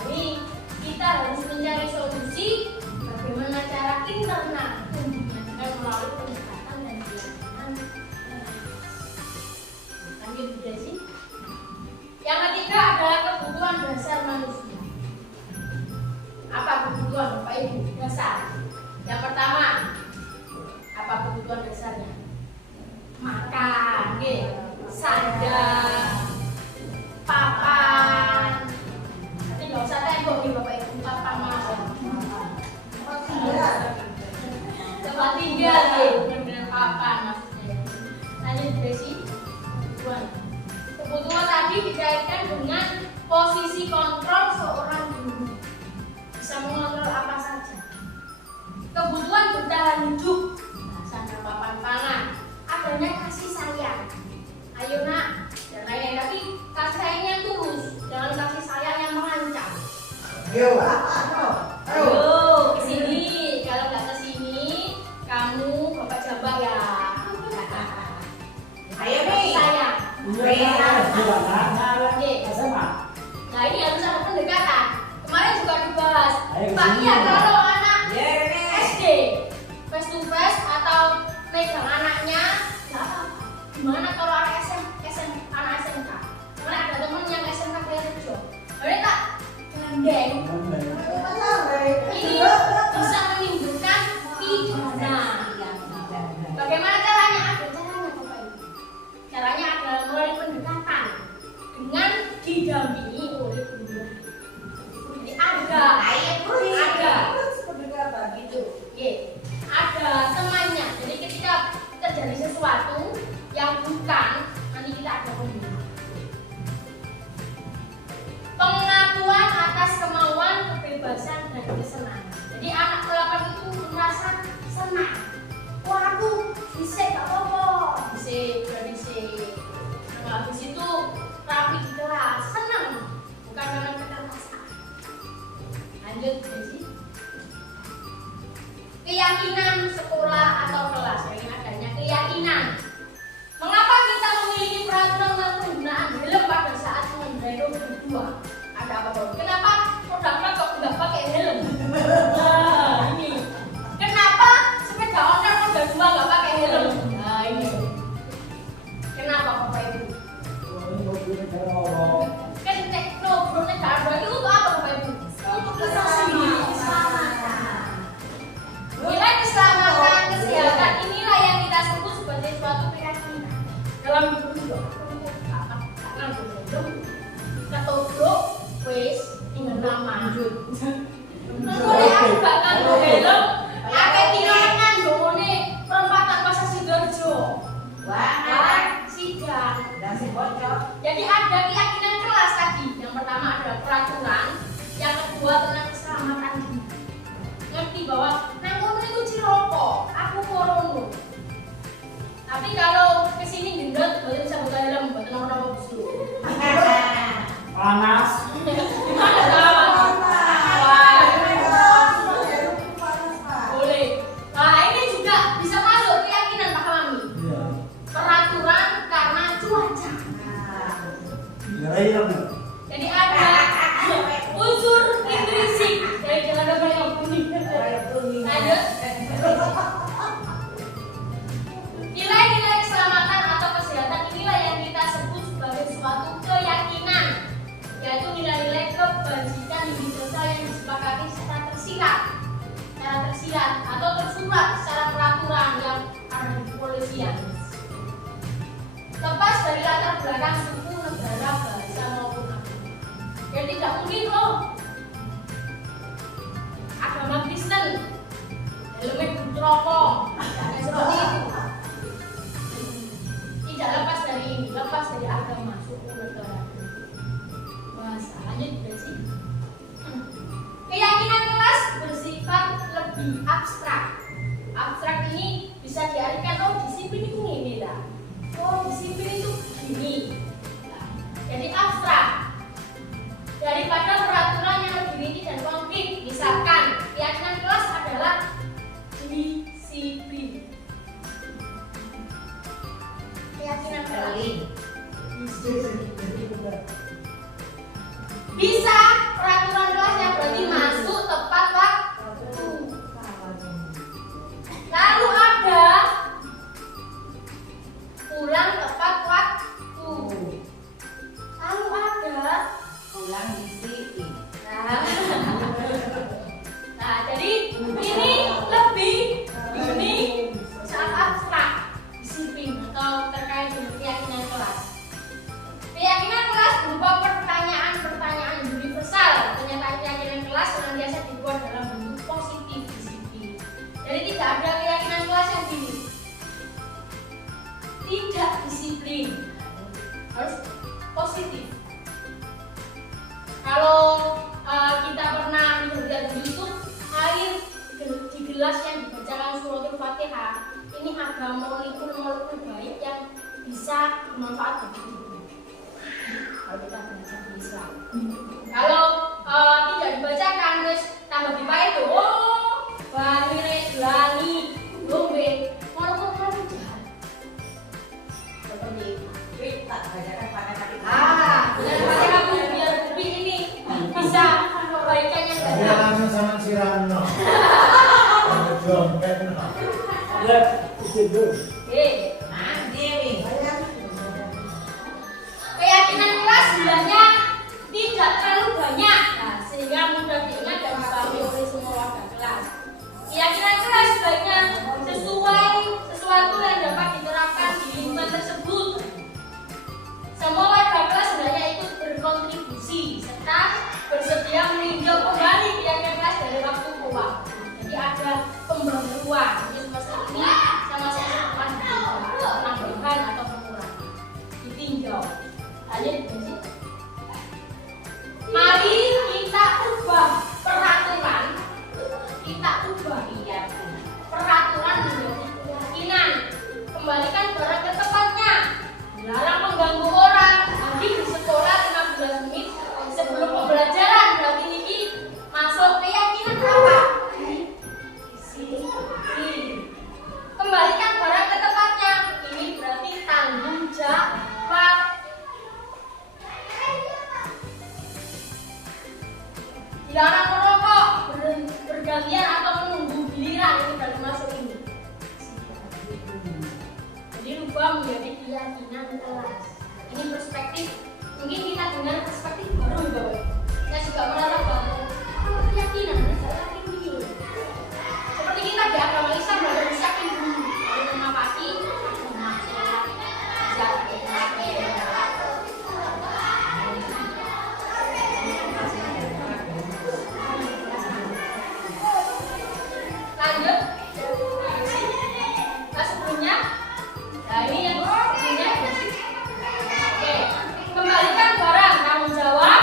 Jadi kita harus mencari solusi bagaimana cara internal dengan melalui pendekatan dan keyakinan. Lanjut Bu Desi. Yang ketiga adalah kebutuhan dasar manusia. Apa kebutuhan Bapak Ibu dasar? Yang pertama, apa kebutuhan dasarnya? Makan, sandang, papan. Nanti nggak usah tembok nih Bapak Ibu, papan makan. Tempat tinggal dengan papan maksudnya. Lanjut Desi. Kebutuhan tadi dikaitkan dengan posisi kontrol seorang guru. Bisa mengontrol apa saja. Kebutuhan bertahan hidup, sandang papan pangan, adanya kasih sayang. Ayo nak, dan lain-lain. Tapi kasih sayang yang tulus, jangan kasih sayang yang mengancam. Ayo kesini. Kalau nggak kesini, kamu Bapak Jabar ya. Ayo nih. Sayang. Nah ini harus ada pendekatan. Kemarin juga dibahas. Pak iya kalau anak SD face to face atau megang anaknya, nggak apa-apa. Gimana kalau anak anak SMK? Kemarin ada teman yang SMK Kerjo. Boleh tak gandeng? Ini bisa menimbulkan pidana. Bagaimana caranya? Ada caranya Bapak Ibu. Caranya adalah melalui pendekatan dengan didampingi oleh guru. Jadi ada temannya. Jadi ketika terjadi sesuatu yang bukan, nanti kita ada pembina. Pengakuan atas kemauan, kebebasan dan kesenangan. Jadi anak melakukan itu merasa senang. Wah aku bisa gak apa-apa, bisa. Nah, habis itu rapi di kelas, senang. Bukan karena kedua ada apa Bro? Kenapa roda 4 kok nggak pakai helm? Nah ini. Kenapa sepeda ontel roda 2 nggak pakai helm? Nah ini. Kenapa Bapak Ibu? Kan teknologi negara itu untuk apa Bapak Ibu? Untuk keselamatan. Nilai keselamatan, kesehatan inilah yang kita sebut sebagai suatu keyakinan. Dalam hidup itu ketodok wis tinggal nama. Kalau aku bakal helm, akeh tinangan dongone perempatan Pasar Sidoarjo. Wah, sidang. Dan si bocor. Jadi ada keyakinan kelas tadi. Yang pertama ada peraturan, yang kedua tentang keselamatan diri. Ngerti bahwa nang ngono iku ciroko, aku korono. Tapi kalau kesini gendut, boleh bisa buka helm, buat orang-orang busuk. Panas. Gimana tahu? Wah, boleh. Nah ini juga bisa masuk keyakinan Pak Kami. Iya. Peraturan karena cuaca. Iya. Jadi ada unsur intrinsik dari jalan yang bunyi. Lanjut. Nilai-nilai keselamatan atau kesehatan inilah yang kita sebut sebagai suatu keyakinan, yaitu nilai-nilai kebajikan di sosial yang disepakati secara tersirat atau tersurat secara peraturan yang ada di kepolisian. Lepas dari latar belakang suku, negara, bahasa maupun agama. Jadi tidak mungkin loh agama Kristen helmnya teropong, tidak seperti itu. Tidak lepas dari ini, lepas dari agama, suku, negara, bahasa. Lanjut sih. Keyakinan kelas bersifat lebih abstrak. Abstrak ini bisa diartikan disiplin itu ini lah. Disiplin itu gini. Nah, jadi abstrak. Daripada peraturan yang lebih rinci dan konkret, misalkan keyakinan kelas adalah disiplin. Keyakinan kelas. Bisa peraturan kelas yang berarti masuk tepat waktu. Lalu ada pulang tepat waktu. Lalu ada Pulang disiplin. Nah, jadi ini lebih ini sangat abstrak, disiplin atau terkait dengan keyakinan kelas. Keyakinan kelas berupa pertanyaan-pertanyaan universal. Pernyataan keyakinan kelas senantiasa dibuat dalam bentuk positif disiplin. Jadi tidak ada keyakinan kelas yang tidak disiplin, harus positif. Kalau kita pernah lihat di YouTube, air di gelas yang dibacakan suratul Fatihah, ini ada molekul-molekul baik yang bisa bermanfaat bagi tubuh. Kalau kita belajar di Islam. Kalau tidak dibacakan, terus tambah pipa itu, bangi, lombe, molekul-molekul jahat. Seperti itu. Tak bacakan pakai kaki. Dan Fatihah biar bumi ini bisa kebaikan yang datang. Sama Sirano. Dompet. Ya, itu. Dewi. Keyakinan kelas sebenarnya tidak terlalu banyak, sehingga mudah diingat dan dipahami oleh semua warga kelas. Keyakinan kelas sebaiknya sesuai sesuatu yang dapat diterapkan di lingkungan tersebut. Semua warga kelas sebenarnya ikut berkontribusi serta bersedia meninjau kembali keyakinan kelas dari waktu ke waktu. Jadi ada pembaruan. Jadi semester ini sama semester depan dilarang merokok bergantian atau menunggu giliran itu baru masuk ini. Jadi rubah menjadi keyakinan kelas. Ini perspektif. Mungkin kita dengar perspektif baru juga. Saya juga merasa bahwa keyakinan saya yakin dulu. Seperti kita di agama Islam harus yakin dulu. Baru menapaki sholat, zakat, lanjut. Nah sebelumnya, nah ini yang sebelumnya. Oke, kembalikan barang, tanggung jawab,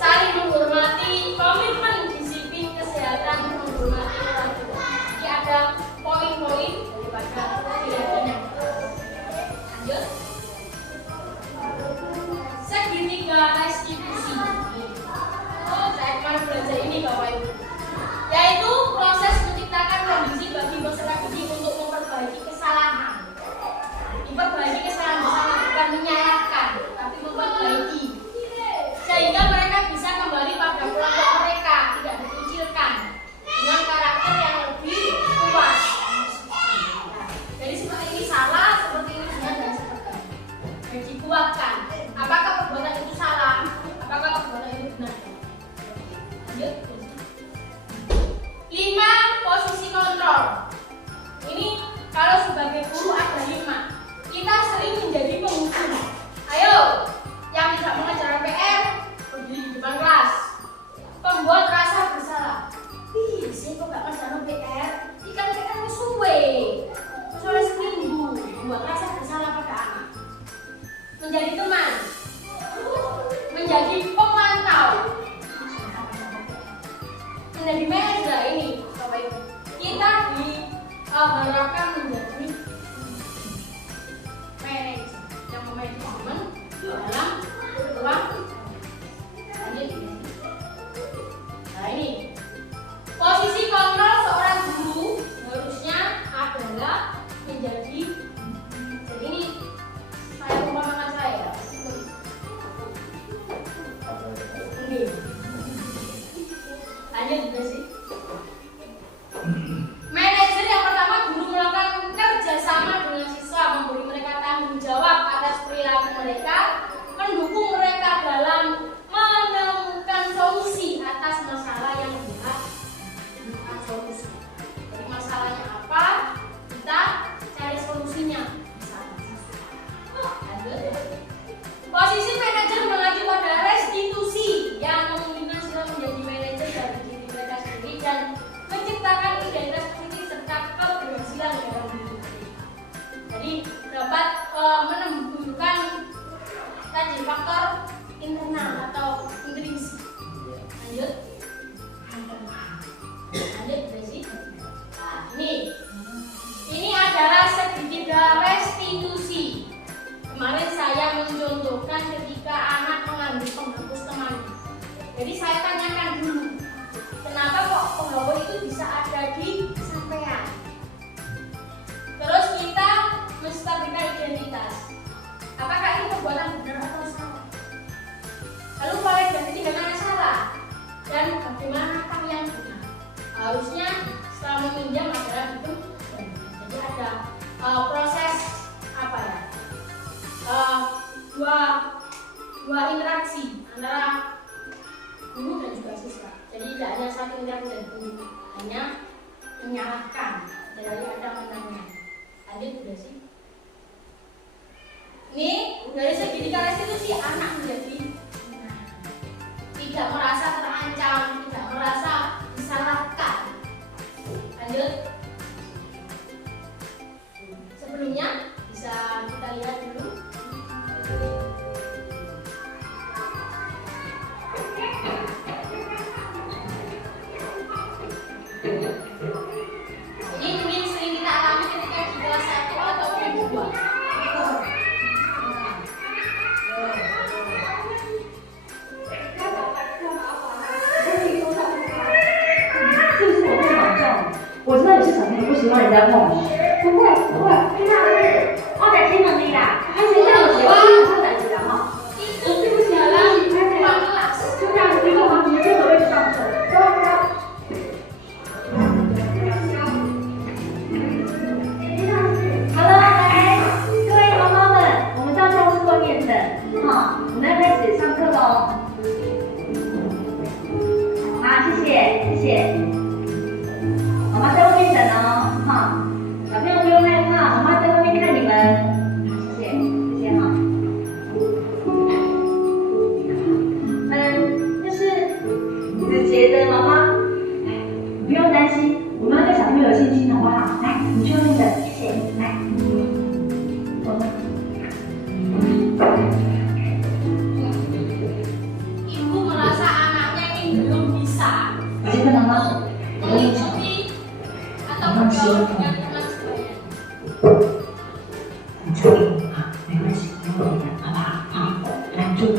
saling menghormati, komitmen, disiplin, kesehatan, menghormati orang tua. Jadi ada poin-poin daripada keyakinan. Lanjut. Segitiga restitusi. Oh, saya kemarin belajar ini Bapak Ibu. Yaitu proses menciptakan kondisi bagi peserta didik untuk memperbaiki kesalahan. Diperbaiki kesalahan bersama, bukan menyalahkan, tapi memperbaiki. Sehingga mereka bisa kembali pada kelompok mereka, tidak dikucilkan dengan karakter yang lebih luas. Jadi seperti ini salah, seperti ini benar dan seperti ini. Dan dikuatkan. Apakah perbuatan itu salah? Apakah perbuatan itu benar? Lanjut. 5. Posisi kontrol. Ini kalau sebagai guru ada 5. Kita sering menjadi penghukum. Ayo, yang tidak mengerjakan PR berdiri di depan kelas. Pembuat rasa bersalah. Ih, saya kok gak mengerjakan PR? Ikan PR suwe. Soalnya seminggu. Buat rasa bersalah pada anak. Menjadi teman. Menjadi pemantau. Menjadi manajer ini, Bapak Ibu. Kita diharapkan menjadi manajer yang memanajemen dalam ruang. Nah ini posisi kontrol seorang guru harusnya adalah menjadi. Jadi ini saya umpamakan saya. Ini. Lanjut juga sih. Manajer yang pertama, guru melakukan kerjasama dengan siswa, memberi mereka tanggung jawab atas perilaku mereka, mendukung mereka dalam menemukan solusi atas masalah yang dibahas. Solusi. Jadi masalahnya apa? Kita cari solusinya. Lanjut. Posisi manajer mengacu pada restitusi yang memungkinkan siswa menjadi manajer dari diri mereka sendiri dan menciptakan identitas positif serta keberhasilan dalam hidup mereka. Jadi dapat menunjukkan tadi faktor internal atau intrinsik. Lanjut. Lanjut Desi. Nah ini adalah segitiga restitusi. Kemarin saya mencontohkan ketika anak mengambil penghapus teman. Jadi saya tanyakan dulu, kenapa kok penghapus itu bisa ada di sampean? Terus kita menstabilkan identitas. Apakah ini perbuatan benar atau salah? Lalu kalau berarti tindakan salah dan bagaimanakah yang benar? Harusnya setelah meminjam adalah itu. Jadi ada proses apa ya? Dua interaksi antara guru dan juga siswa. Jadi tidak hanya satu interaksi dari guru, hanya menyalahkan, jadi ada menanya. Lanjut udah sih. Ini dari segitiga restitusi anak menjadi tidak merasa terancam, tidak merasa disalahkan. Lanjut. Sebelumnya bisa kita lihat dulu. Ini mungkin sering kita alami ketika di kelas 1 atau kelas 2。我知道你是小朋友，不喜欢人家碰。不会，非常我在听能力啦，而且像我喜欢他的人哈。对不起啊，就这样子一个环节。开始上课喽。好，谢谢，谢谢。妈妈在外面等哦，哈，小朋友不用害怕，妈妈在外面看你们。谢谢，谢谢哈。就是子杰的妈妈，不用担心，我们要对小朋友有信心，好不好？来，你去外面等，谢谢。来，Ibu merasa anaknya ini belum bisa Jadi kenapa? mengikuti atau bergaul dengan teman sebaya. 你交给我哈，没关系，没问题的，好不好？好，来注意。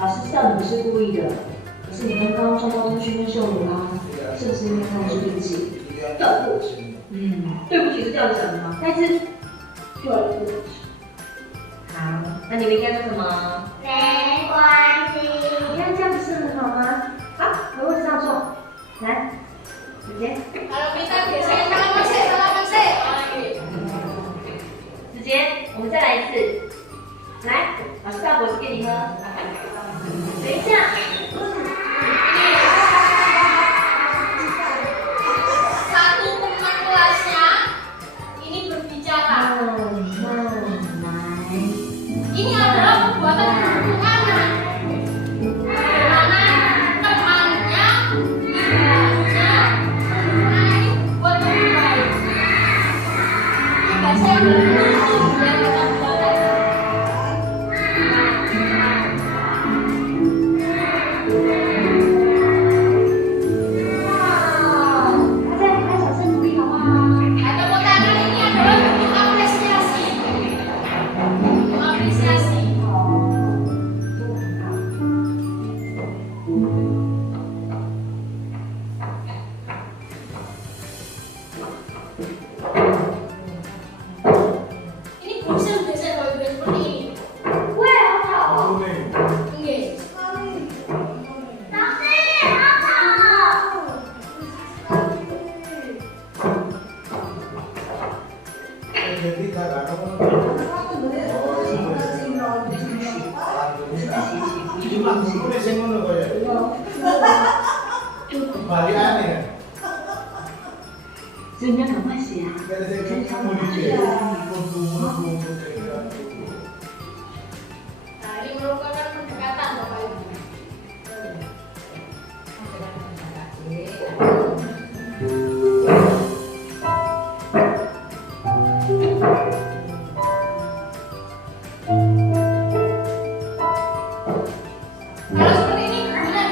老师知道你不是故意的，可是你们刚刚撞到通讯跟秀茹啦，是不是因为他们是对不起？对不起是这样讲的吗？但是，对不起。好，那你们应该说什么？没关系。你看这样不是很好吗？好，回位置上坐。来，子杰。Kalau kita biasanya salaman sih. 子杰，我们再来一次。来，老师倒果汁给你喝。等一下。Satu teman kelasnya ini berbicara. Ini adalah perbuatan buruk anak. Karena temannya, ibunya, ini buat lebih baik. Ini bahasa yang benar-benar biar kita belajar. Ada potongan ini adalah bentuk apresiasi. Apresiasi. Ini bosan-bosan kalau ibu seperti ini. Nggih.所以你要赶快写啊！Nah, ini merupakan pendekatan Bapak Ibu. Kalau seperti ini, gimana?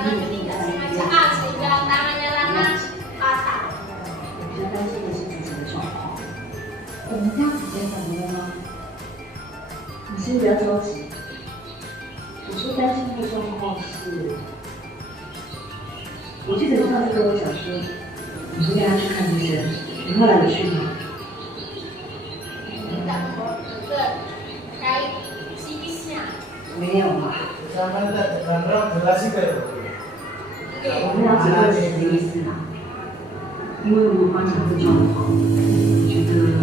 tangan ketiga sengaja sehingga tangannya Lana patah. 比较担心的是自己的状况。我们这样子真的了吗？你先不要着急。我说担心的状况是，我记得你上次跟我讲说，你说带他去看医生，你后来有去吗？ Tidak membawa terkait psikisnya. 没有啊。 Jangan relasi kayak 我们了解到你的意思啦，因为我观察这状况，我觉得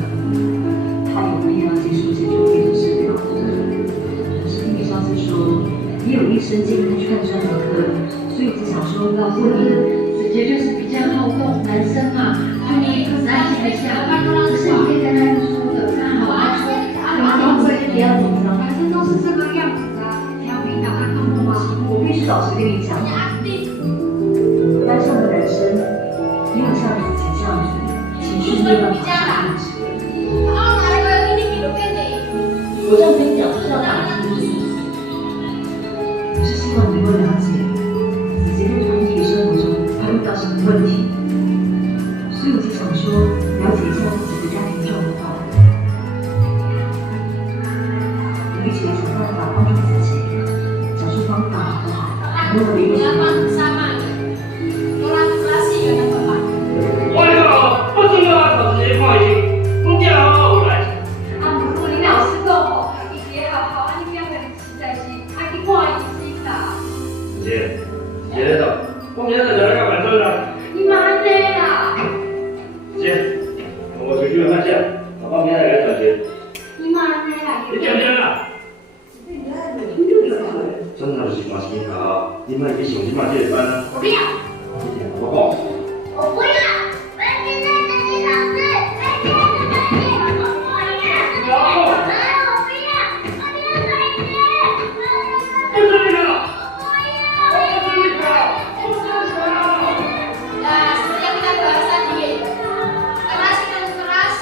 他有必要接受解决病毒治疗。可是听你上次说，也有医生建议他去看专科，所以我只想说告诉你，子杰就是比较好动，男生嘛，就你可是安静的下，可是你可以跟他说的，那好好说，你会不要紧张，反正都是这个样子啊，调皮捣蛋动不吗？我必须老实跟你讲。 但是我们人生没有像子杰这样子，情绪没有办法控制。我这样跟你讲是要打击你，我是希望你能够了解子杰在团体生活中他遇到什么问题，所以我就想说了解一下自己的家庭状况，我们一起来想办法帮助自己，找出方法好不好？如果没有。 真的是关心他，你们去上你妈这个班啊？我不要，我讲。我不要，我要跟着你老师，我要跟着你，我不要，我不要，我不要再见，不准你了！我不准你了！不准你了！ Nah, seperti yang kita bahas tadi, keras dan keras.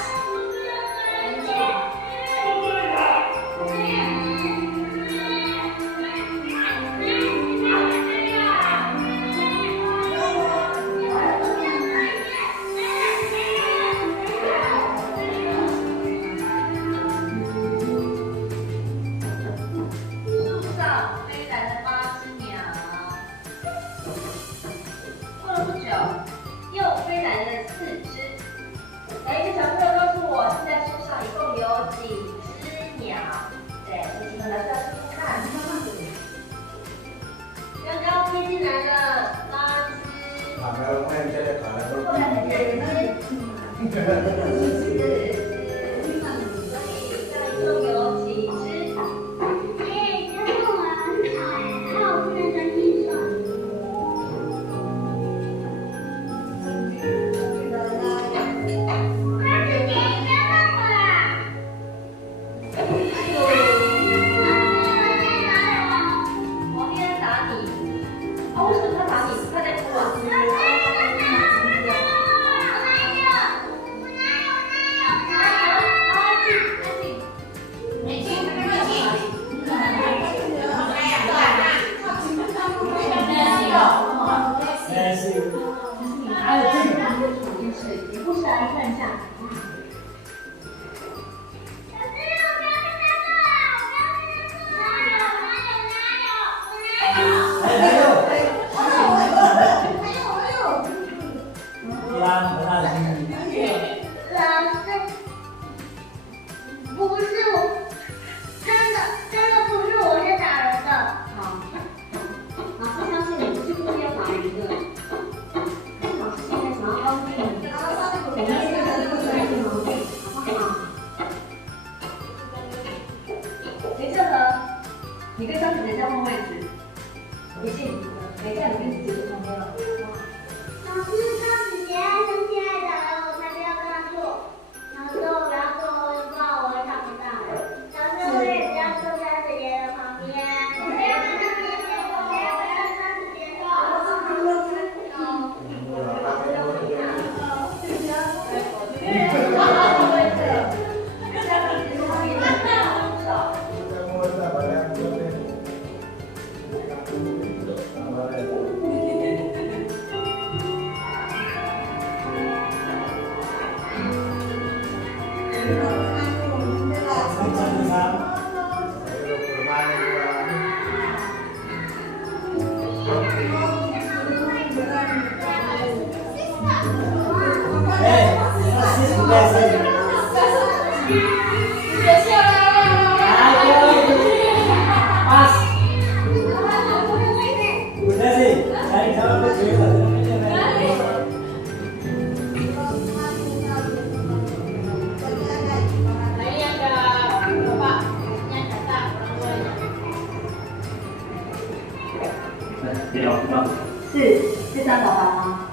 你好，是吗？是张宝宝吗？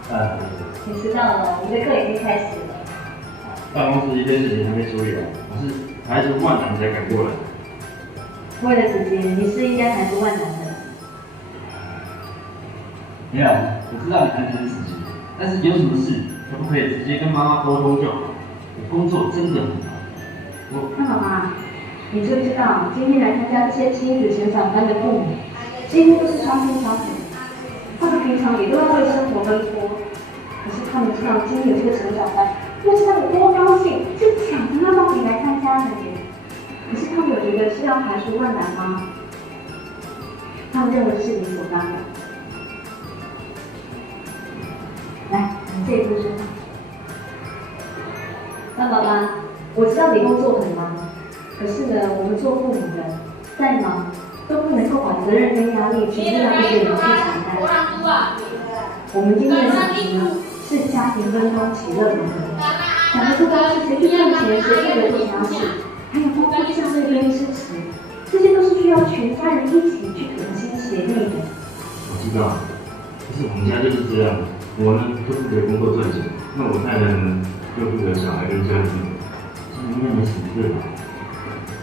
你迟到了，我们的课已经开始了。办公室一堆事情还没处理完，我是排除万难才赶过来。为了子杰，你是应该排除万难的。没有，我知道你很疼自己，但是有什么事可不可以直接跟妈妈沟通就好？我工作真的很忙。那妈妈，你知不知道今天来参加这些亲子成长班的父母，几乎都是双薪家庭，他们平常也都要为生活奔波，可是他们知道今天有这个成长班，不知道有多高兴，是抢着要报名来参加的耶。可是他们有觉得是要排除万难吗？他们认为是理所当然。来，你这一步说话。张爸爸，我知道你工作很忙，可是呢，我们做父母的再忙都不能够把责任跟压力全部让一个人去承担。我们今天的主题呢是家庭分工其乐融合，讲的不光是谁去赚钱，谁去留做家事，还有包括教育跟支持，这些都是需要全家人一起去同心协力的。我知道，可是我们家就是这样，我呢就负责工作赚钱，那我太太呢就负责小孩跟家庭，这应该没什么对吧？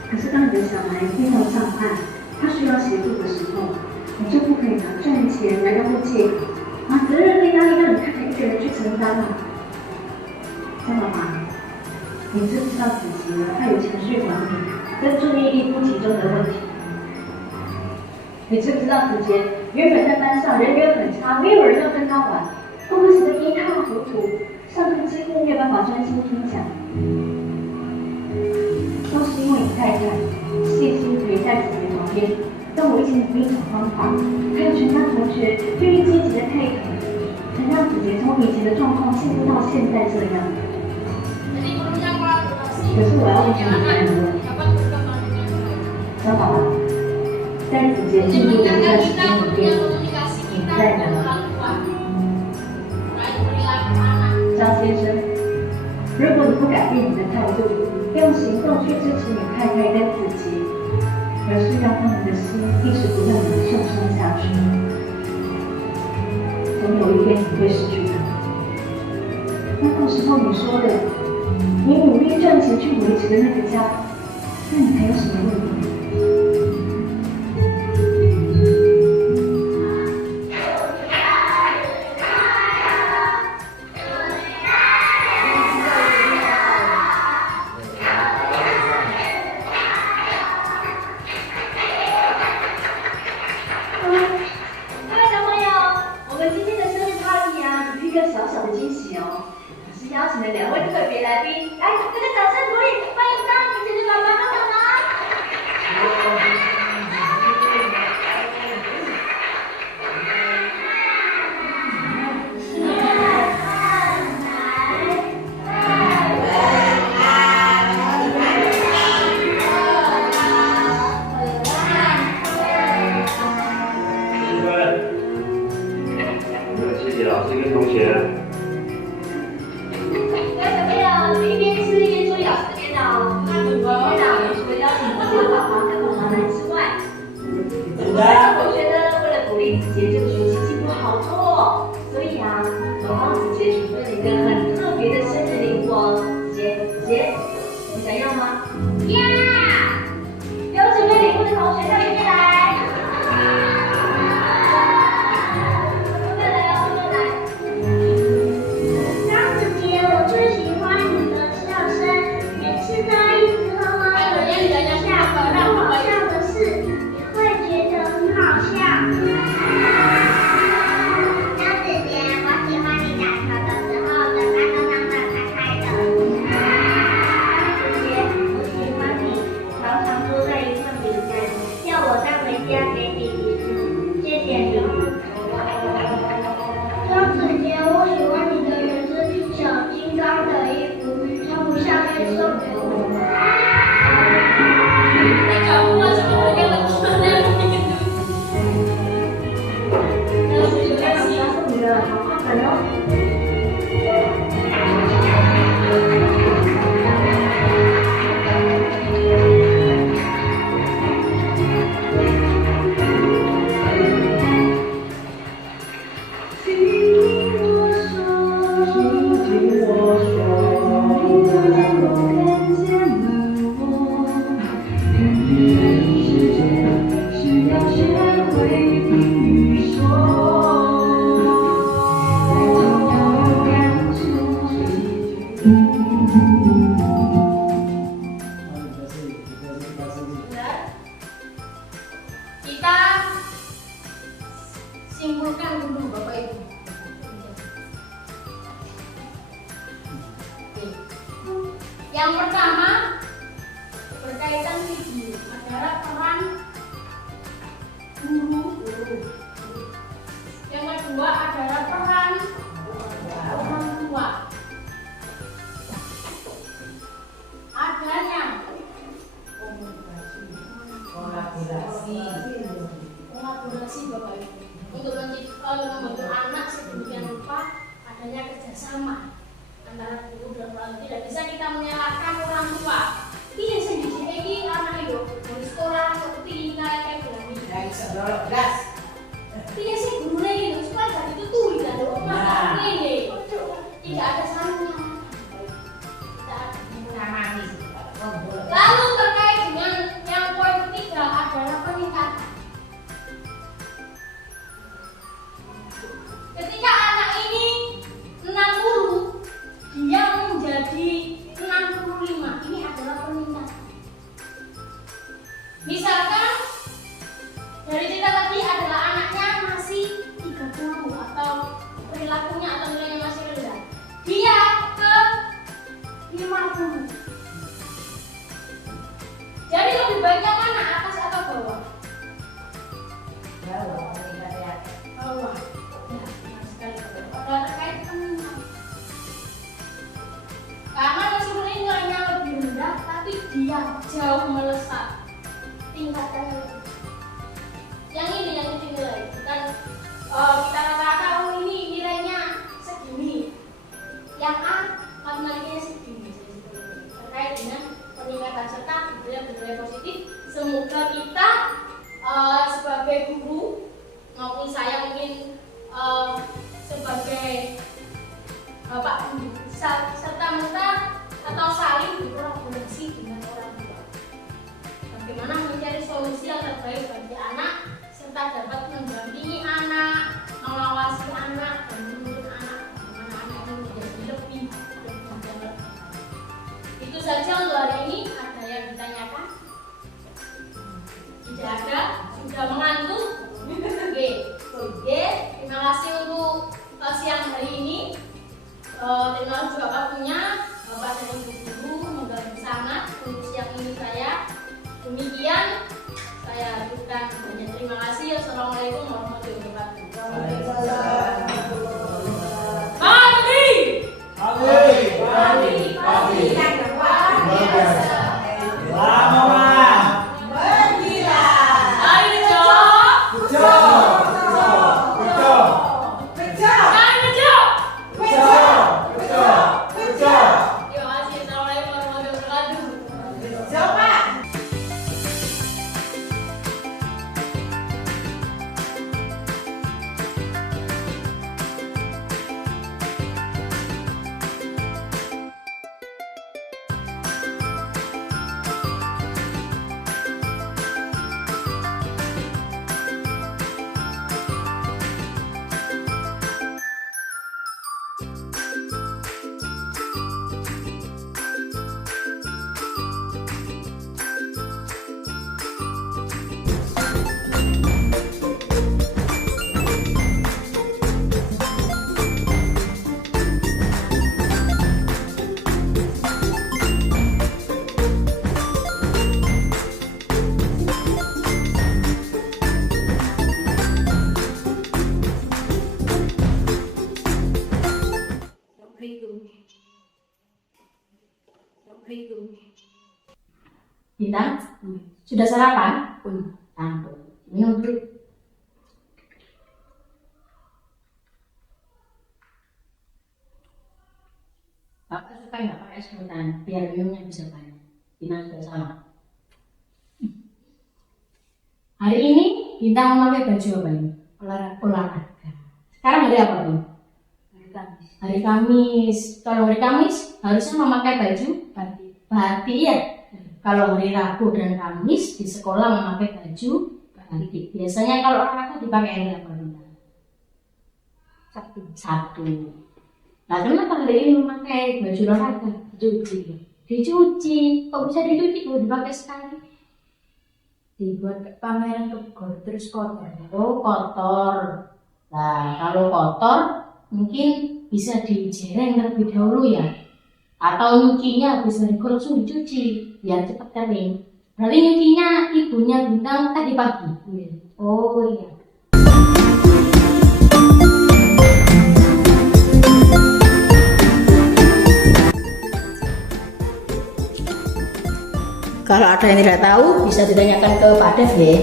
可是当你的小孩非要上岸，他需要协助的时候，你就不可以拿赚钱来当做借口，把责任跟压力让你太太一个人去承担了。张妈妈，你知不知道子琪呢？他有情绪管理跟注意力不集中的问题。你知不知道子杰原本在班上人缘很差，没有人要跟他玩，都会写得一塌糊涂，上课几乎没有办法专心听讲。都是因为你太太细心陪在子杰旁边，让我一起努力找方法，还有全班同学愿意积极的配合，才让子杰从以前的状况进步到现在这样。可是我要问你一个问题，张宝宝，在子杰进步的这段时间里边，你在哪？张先生，如果你不改变你的态度，用行动去支持你太太跟子杰，而是让他们的心一直不断的受伤下去，总有一天你会失去他。那到时候你说的，你努力赚钱去维持的那个家，那你还有什么意义？邀请了2位特别来宾，来，大家掌声鼓励，欢迎张怡姐姐爸爸和妈妈。谢谢老师跟同学。同学呢，为了鼓励子杰这个学期进步好多哦，所以啊，我帮子杰准备了一个很特别的生日礼物哦。子杰，你想要吗？要！有准备礼物的同学到这边来。慢慢来哦，慢慢来。张子杰，我最喜欢你的笑声，每次都一直呵呵的笑，很好笑的是，你会觉得很好笑。张子杰，我喜欢你打球的时候，嘴巴都张得开开的。张子杰，我喜欢你常常坐在一旁里面，要我 simpulkan dulu Bapak Ibu. Oke. Yang pertama berkaitan video adalah peran guru. Yang kedua adalah peran orang tua. Adanya kolaborasi Bapak Ibu untuk membentuk anak sedemikian rupa, adanya kerjasama antara guru dan orang tua. Tidak bisa kita menyalahkan orang tua. Iya sendiri ini anak itu dari sekolah seperti kayak bilang Dari sebelum kelas. iya sih gurunya itu supaya dari itu tuh tidak ada orang ini tidak ada salahnya. Lalu terkait dengan yang poin ketiga adalah peningkatan. Ketika anak ini 60, dia menjadi 65. Ini adalah peningkatan. Misalkan dari cerita tadi adalah anaknya masih 30 atau perilakunya atau nilainya masih rendah. Dia ke 50. Jadi lebih baik yang mana, atas atau bawah? Bawah. Ya, benar sekali. Adalah terkait peningkatan. Karena meskipun ini nilainya lebih rendah, tapi dia jauh melesat tingkatannya lebih. Yang ini yang dinilai, bukan kita rata-rata ini nilainya segini. Yang A matematikanya segini. Terkait dengan peningkatan serta budaya-budaya positif. Semoga kita sebagai guru maupun saya mungkin sebagai bapak guru serta merta atau saling berkolaborasi dengan orang tua. Bagaimana mencari solusi yang terbaik bagi anak serta dapat mendampingi anak, mengawasi anak dan menuntun anak bagaimana anak ini menjadi lebih baik. Itu saja untuk hari ini. Ada yang ditanyakan? Tidak ada? Sudah mengantuk? Oke. Terima kasih untuk siang hari ini. Terima kasih juga waktunya Bapak dan Ibu guru, mengganggu sangat untuk siang ini saya. Demikian saya ajukan banyak terima kasih. Assalamualaikum warahmatullahi wabarakatuh. Bintang, sudah sarapan? Tantu. Minum dulu. Bapak suka nggak pakai sedotan biar minumnya bisa banyak. Bintang sudah sama. Hari ini Bintang memakai baju apa ini? Olahraga. Sekarang hari apa tuh? Hari Kamis. Hari Kamis. Kalau hari Kamis harusnya memakai baju batik ya. Kalau hari Rabu dan Kamis di sekolah memakai baju batik. Biasanya kalau olahraga dipakai hari apa? Sabtu. Nah, kenapa hari ini memakai baju olahraga? Dicuci. Kok bisa dicuci? Kok dipakai sekali? Dibuat pameran ke terus kotor. Oh, kotor. Nah, kalau kotor mungkin bisa dijereng terlebih dahulu ya. Atau nyucinya bisa langsung dicuci biar cepat kering. Berarti nyucinya ibunya Bintang tadi pagi. Oh iya. Kalau ada yang tidak tahu bisa ditanyakan ke Pak Dev ya.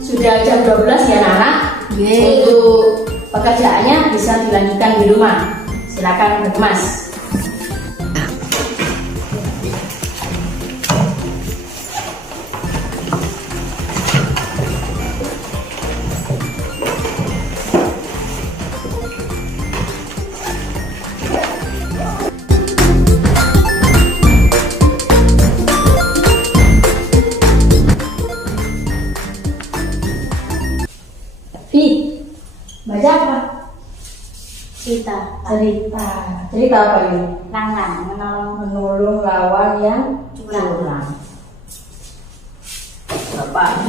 Sudah jam 12 ya Nana. Untuk pekerjaannya bisa dilanjutkan di rumah. Silakan berkemas. Baca apa? Cerita. Cerita apa ini? Lang-lang Menolong lawan yang curang. Bapak.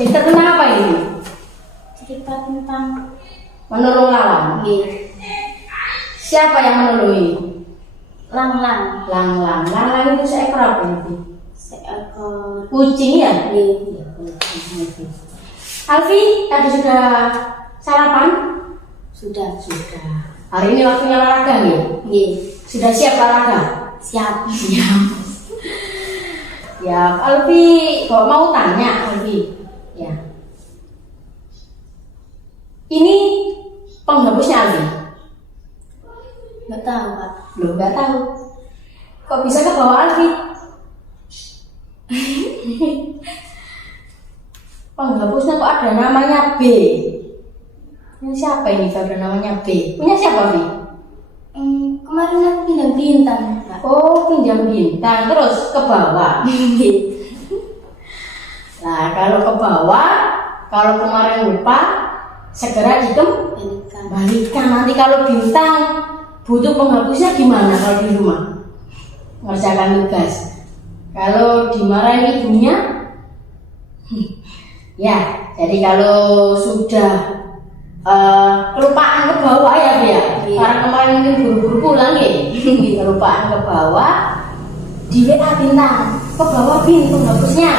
Cerita tentang apa ini? cerita tentang Menolong lawan. Siapa yang menolongi? lang-lang. Lang itu seekor apa itu? Seekor Kucing ya? Iya, kucing. Alfi, tadi sudah sarapan? sudah. Hari ini waktunya olahraga nih? Iya. Sudah siap olahraga? Siap. Ya, Alfi, kok mau tanya Alfi? Ya. Ini penghapusnya Alfi? Nggak tahu Pak. Belum, nggak tahu. Kok bisa ke bawah Alfi? Penghapusnya kok ada namanya B? Ini siapa ini kalau ada namanya B? Punya siapa Alfi? Kemarin aku pinjam bintang Pak. Oh, pinjam bintang, terus ke bawah. Nah, kalau ke bawah, kalau kemarin lupa, segera dikembalikan. Nanti kalau bintang butuh penghapusnya gimana kalau di rumah? Mengerjakan tugas. Kalau dimarahin ibunya, ya. Jadi kalau sudah kelupaan ke bawah ya, Bia. Karena kemarin mungkin buru-buru pulang ya. Kelupaan ke bawah, di WA bintang ke bawah bin penghapusnya.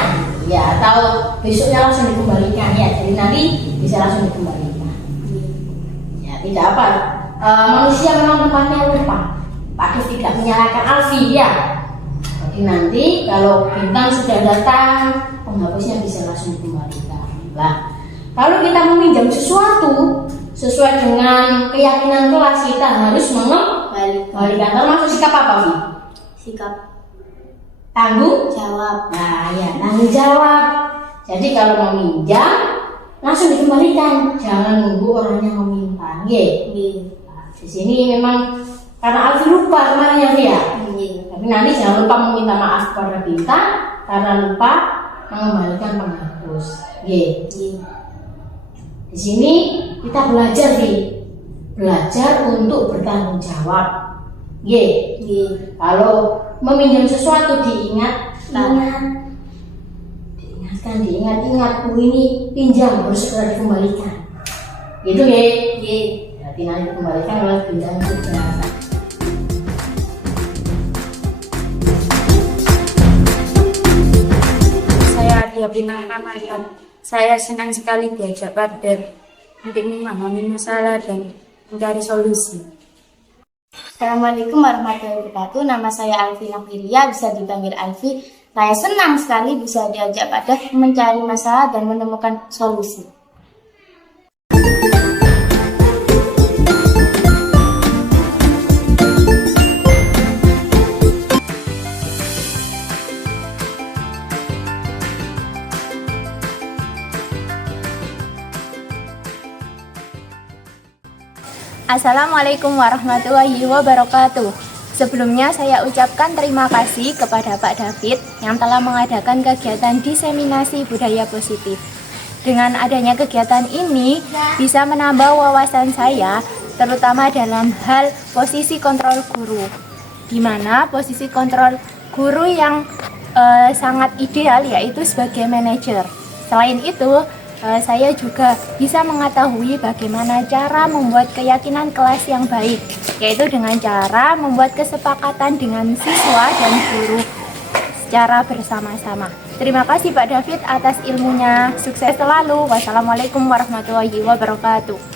Ya, atau besoknya langsung dikembalikan ya. Jadi nanti bisa langsung dikembalikan. Ya, tidak apa. Manusia memang tempatnya lupa. Pak Dev tidak menyalahkan Alfi ya. Jadi nanti kalau bintang sudah datang, penghapusnya bisa langsung dikembalikan. Nah, kalau kita meminjam sesuatu sesuai dengan keyakinan kelas, kita harus mengembalikan. Termasuk sikap apa sih? Sikap Tanggung jawab. Nah ya, tanggung jawab. Jadi kalau meminjam langsung dikembalikan, jangan nunggu orangnya meminta. Nah, di sini memang karena Alfi lupa kemarin ya Via. Tapi nanti jangan lupa meminta maaf kepada bintang karena lupa mengembalikan penghapus. Di sini kita belajar belajar untuk bertanggung jawab. Kalau meminjam sesuatu diingatkan, ini pinjam harus segera dikembalikan. Gitu ya. Berarti nanti dikembalikan oleh bintang juga. Saya Adia Bintang Ramadan. Saya senang sekali diajak Pak Dev untuk memahami masalah dan mencari solusi. Assalamualaikum warahmatullahi wabarakatuh. Nama saya Alfi Nafiria, bisa dipanggil Alfi. Saya senang sekali bisa diajak Pak Dev mencari masalah dan menemukan solusi. Assalamualaikum warahmatullahi wabarakatuh. Sebelumnya saya ucapkan terima kasih kepada Pak David yang telah mengadakan kegiatan diseminasi budaya positif. Dengan adanya kegiatan ini bisa menambah wawasan saya terutama dalam hal posisi kontrol guru, di mana posisi kontrol guru yang sangat ideal yaitu sebagai manajer. Selain itu, saya juga bisa mengetahui bagaimana cara membuat keyakinan kelas yang baik, yaitu dengan cara membuat kesepakatan dengan siswa dan guru secara bersama-sama. Terima kasih Pak David atas ilmunya. Sukses selalu. Wassalamualaikum warahmatullahi wabarakatuh.